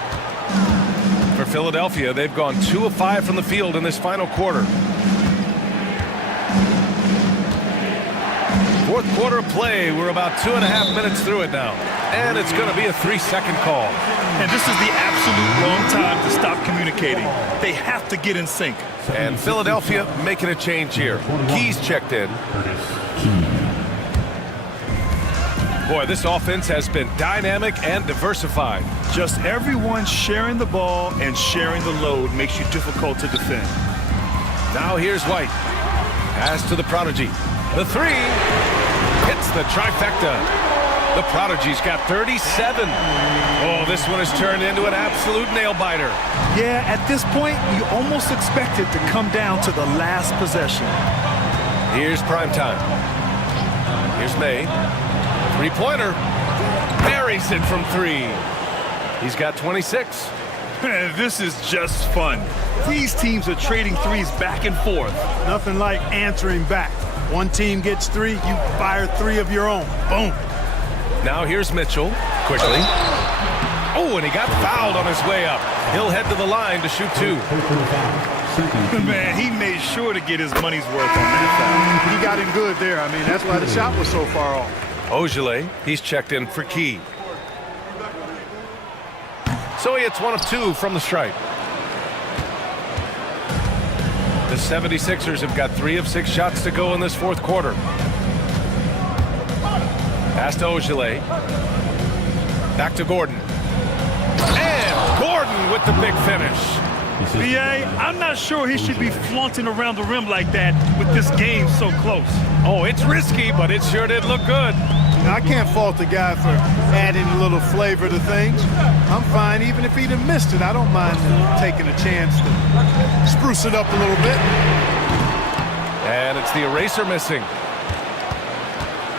For Philadelphia, they've gone 2 of 5 from the field in this final quarter. 4th quarter play. We're about 2.5 minutes through it now. And it's going to be a 3-second call. And this is the absolute wrong time to stop communicating. They have to get in sync. And Philadelphia making a change here. Key's checked in. Boy, this offense has been dynamic and diversified. Just everyone sharing the ball and sharing the load makes you difficult to defend. Now here's White. Pass to the prodigy. The 3 hits the trifecta. The prodigy's got 37. Oh, this one has turned into an absolute nail-biter. Yeah, at this point, you almost expect it to come down to the last possession. Here's prime time. Here's May. 3-pointer. Buries it from 3. He's got 26. This is just fun. These teams are trading threes back and forth. Nothing like answering back. One team gets 3, you fire 3 of your own. Boom. Now here's Mitchell. Quickly. Oh, and he got fouled on his way up. He'll head to the line to shoot 2. Man, he made sure to get his money's worth on that foul. He got him good there. I mean, that's why the shot was so far off. Ogilvy, he's checked in for Key. So he hits 1 of 2 from the stripe. The 76ers have got 3 of 6 shots to go in this 4th quarter. Pass to Ogilvy. Back to Gordon. And Gordon with the big finish. B.A., I'm not sure he should be flaunting around the rim like that with this game so close. Oh, it's risky, but it sure did look good. Now, I can't fault the guy for adding a little flavor to things. I'm fine. Even if he'd have missed it, I don't mind taking a chance to spruce it up a little bit. And it's the eraser missing.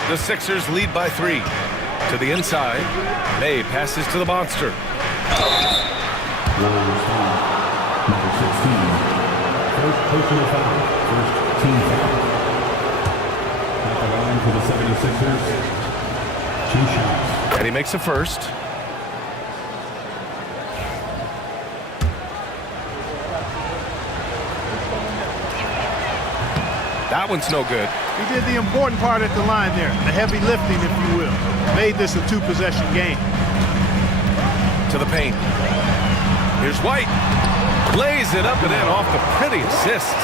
The Sixers lead by 3. To the inside. May passes to the monster. Number 16. First personal foul. First team foul. At the line for the 76ers. 2 shots. And he makes a first. That one's no good. He did the important part at the line there, the heavy lifting, if you will. Made this a two-possession game. To the paint. Here's White. Lays it up and in off the pretty assist.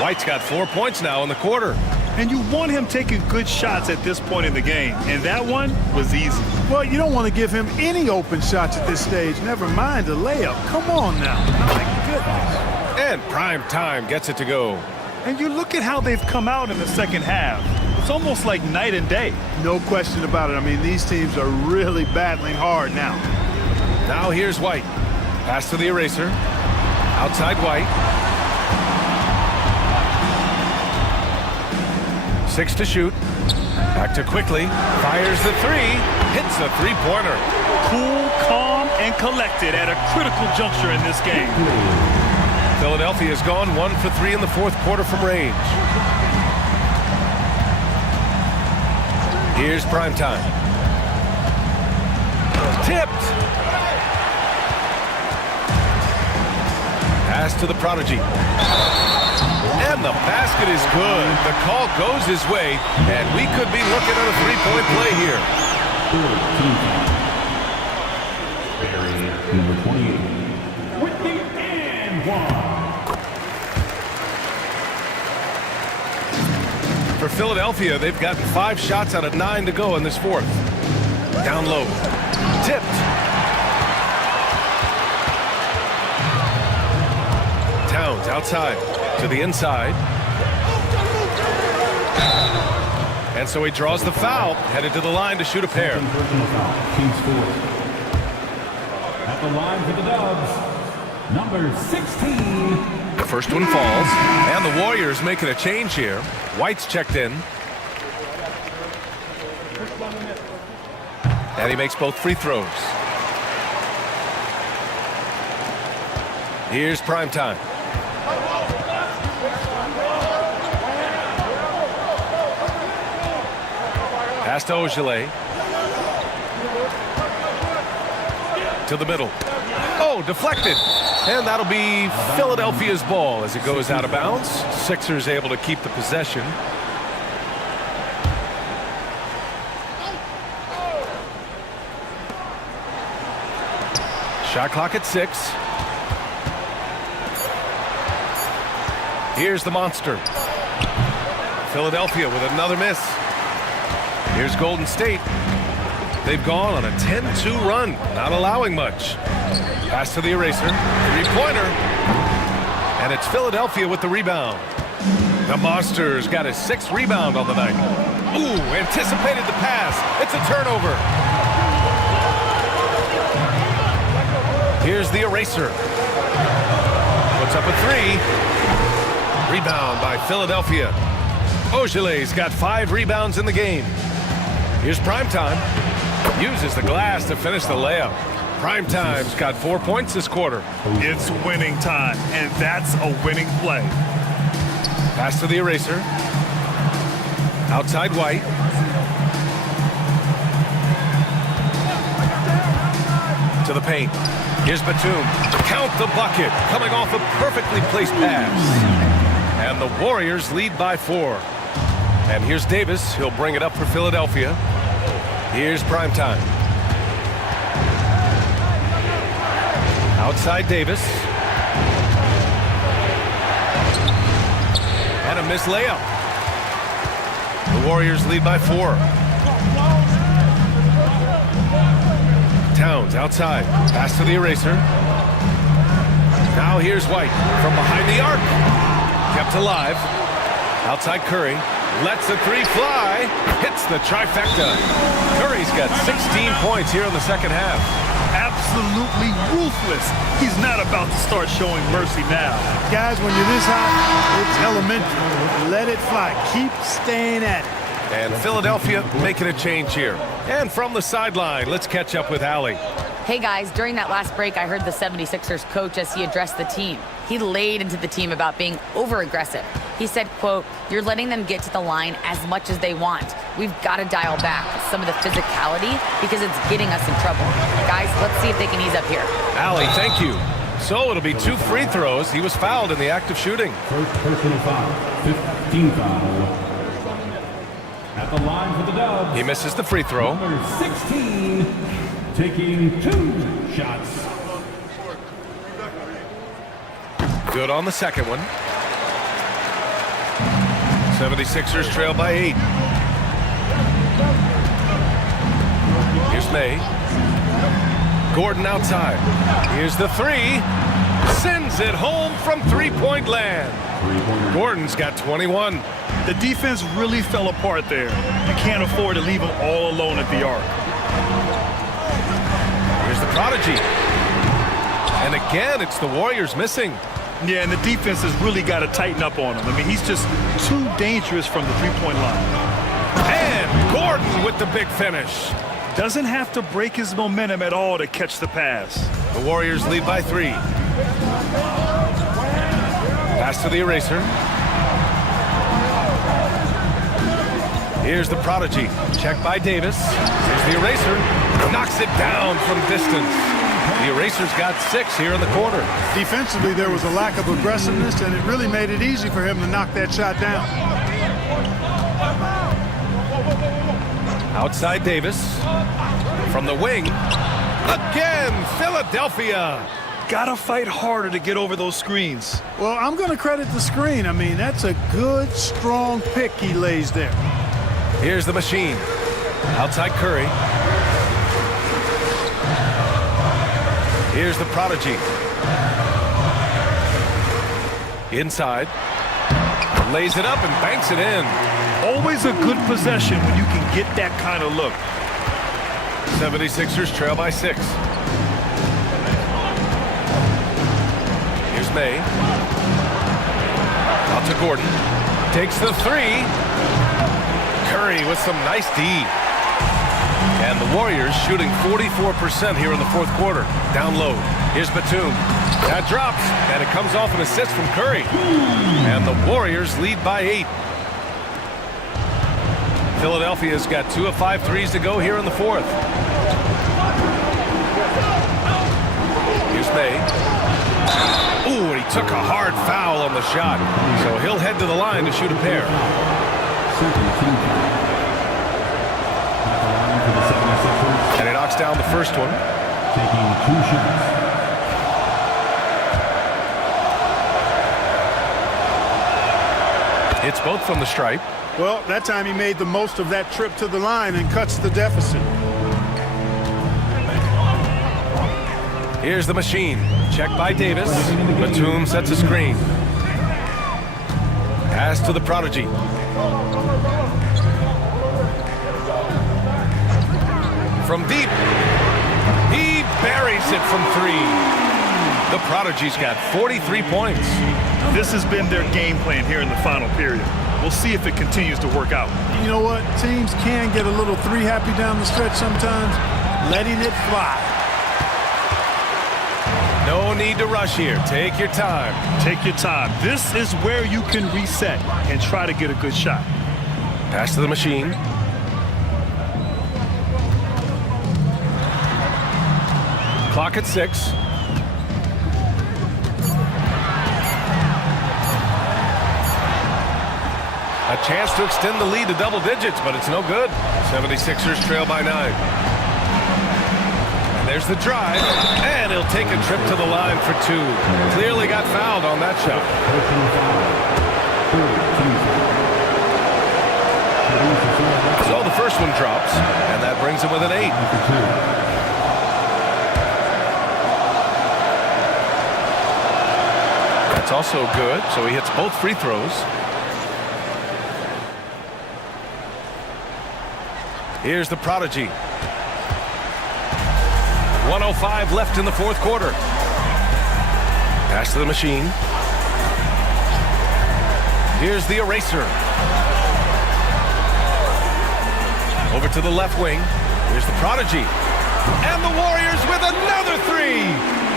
White's got 4 points now in the quarter. And you want him taking good shots at this point in the game. And that one was easy. Well, you don't want to give him any open shots at this stage. Never mind a layup. Come on now. My goodness. And Prime Time gets it to go. And you look at how they've come out in the second half. It's almost like night and day. No question about it. I mean, these teams are really battling hard now. Now here's White. Pass to the eraser. Outside White. 6 to shoot. Back to Quickly. Fires the three. Hits a three-pointer. Cool, calm, and collected at a critical juncture in this game. Philadelphia has gone 1 for 3 in the fourth quarter from range. Here's Prime Time. Tipped. Pass to the prodigy. And the basket is good. The call goes his way, and we could be looking at a three-point play here. Barry, number 28. With the and one. For Philadelphia, they've gotten 5 shots out of 9 to go in this fourth. Down low. Tipped. Towns outside to the inside. And so he draws the foul, headed to the line to shoot a pair. Kings fourth. At the line for the Dubs, number 16. The first one falls, and the Warriors making a change here. White's checked in. And he makes both free throws. Here's Prime Time. Pass to Ogilvy. To the middle. Oh, deflected. And that'll be Philadelphia's ball as it goes out of bounds. Sixers able to keep the possession. Shot clock at 6. Here's the monster. Philadelphia with another miss. Here's Golden State. They've gone on a 10-2 run, not allowing much. Pass to the eraser. Three-pointer. And it's Philadelphia with the rebound. The Monsters got his 6th rebound on the night. Ooh, anticipated the pass. It's a turnover. Here's the eraser. Puts up a 3. Rebound by Philadelphia. Ogilvy's got 5 rebounds in the game. Here's Prime Time. Uses the glass to finish the layup. Prime Time's got 4 points this quarter. It's winning time, and that's a winning play. Pass to the eraser. Outside White. To the paint. Here's Batum. Count the bucket. Coming off a perfectly placed pass. And the Warriors lead by 4. And here's Davis. He'll bring it up for Philadelphia. Here's Prime Time. Outside Davis. And a missed layup. The Warriors lead by 4. Towns outside. Pass to the eraser. Now here's White from behind the arc. Kept alive. Outside Curry. Lets the 3 fly. Hits the trifecta. Curry's got 16 points here in the second half. Absolutely ruthless. He's not about to start showing mercy now. Guys, when you're this hot, it's elementary. Let it fly. Keep staying at it. And Philadelphia making a change here. And from the sideline, let's catch up with Allie. Hey guys, during that last break, I heard the 76ers coach as he addressed the team. He laid into the team about being over-aggressive. He said, quote, "You're letting them get to the line as much as they want. We've got to dial back some of the physicality because it's getting us in trouble. Guys, let's see if they can ease up here." Allie, thank you. So it'll be 2 free throws. He was fouled in the act of shooting. First personal foul, 15 foul. At the line for the Dubs. He misses the free throw. Number 16, taking 2 shots. Good on the second one. 76ers trail by 8. Here's May. Gordon outside. Here's the 3. Sends it home from three-point land. Gordon's got 21. The defense really fell apart there. You can't afford to leave them all alone at the arc. Here's the prodigy. And again, it's the Warriors missing. Yeah, and the defense has really got to tighten up on him. I mean, he's just too dangerous from the three-point line. And Gordon with the big finish. Doesn't have to break his momentum at all to catch the pass. The Warriors lead by 3. Pass to the eraser. Here's the prodigy. Check by Davis. Here's the eraser. Knocks it down from distance. The eraser's got 6 here in the quarter. Defensively, there was a lack of aggressiveness, and it really made it easy for him to knock that shot down. Outside Davis. From the wing. Again, Philadelphia. Gotta fight harder to get over those screens. Well, I'm going to credit the screen. I mean, that's a good, strong pick he lays there. Here's the machine. Outside Curry. Here's the prodigy. Inside. Lays it up and banks it in. Always a good possession when you can get that kind of look. 76ers trail by 6. Here's May. Out to Gordon. Takes the 3. Curry with some nice D. And the Warriors shooting 44% here in the fourth quarter. Down low. Here's Batum. That drops, and it comes off an assist from Curry. And the Warriors lead by 8. Philadelphia's got 2 of 5 threes to go here in the fourth. Here's May. Ooh, and he took a hard foul on the shot. So he'll head to the line to shoot a pair. And he knocks down the first one. Taking 2 shots. It's both from the stripe. Well, that time he made the most of that trip to the line and cuts the deficit. Here's the machine. Check by Davis. Batum sets a screen. Pass to the prodigy. From deep. He buries it from 3. The prodigy's got 43 points. This has been their game plan here in the final period. We'll see if it continues to work out. You know what? Teams can get a little 3-happy down the stretch sometimes. Letting it fly. No need to rush here. Take your time. Take your time. This is where you can reset and try to get a good shot. Pass to the machine. Clock at 6. A chance to extend the lead to double digits, but it's no good. 76ers trail by 9. And there's the drive, and he'll take a trip to the line for 2. Clearly got fouled on that shot. So the first one drops, and that brings him with an 8. That's also good, so he hits both free throws. Here's the prodigy. 1:05 left in the fourth quarter. Pass to the machine. Here's the eraser. Over to the left wing. Here's the prodigy. And the Warriors with another 3.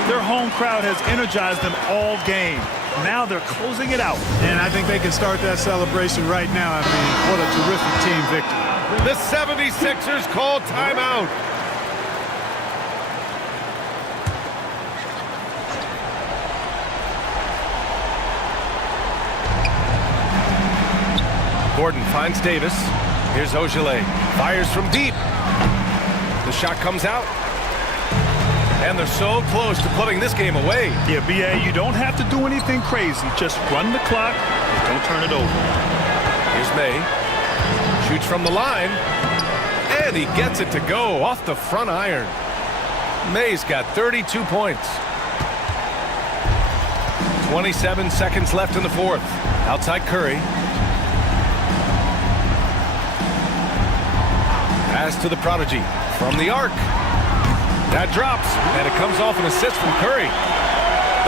Their home crowd has energized them all game. Now they're closing it out. And I think they can start that celebration right now. I mean, what a terrific team victory. The 76ers call timeout. Gordon finds Davis. Here's Ogilvy. Fires from deep. The shot comes out. And they're so close to putting this game away. Yeah, B.A., you don't have to do anything crazy. Just run the clock and don't turn it over. Here's May. Shoots from the line. And he gets it to go off the front iron. May's got 32 points. 27 seconds left in the fourth. Outside Curry. Pass to the prodigy from the arc. That drops, and it comes off an assist from Curry.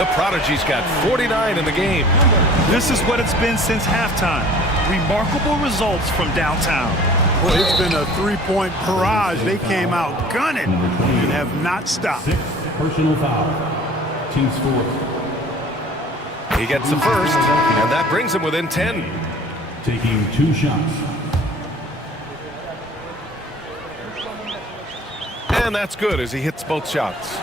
The prodigy's got 49 in the game. This is what it's been since halftime. Remarkable results from downtown. Well, it's been a three-point barrage. They came out gunning and have not stopped. Sixth personal foul. Team's fourth. He gets the first, and that brings him within 10. Taking 2 shots. And that's good as he hits both shots.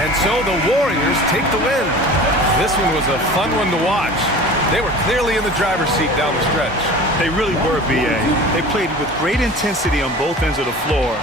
And so the Warriors take the win. This one was a fun one to watch. They were clearly in the driver's seat down the stretch. They really were, B.A. They played with great intensity on both ends of the floor.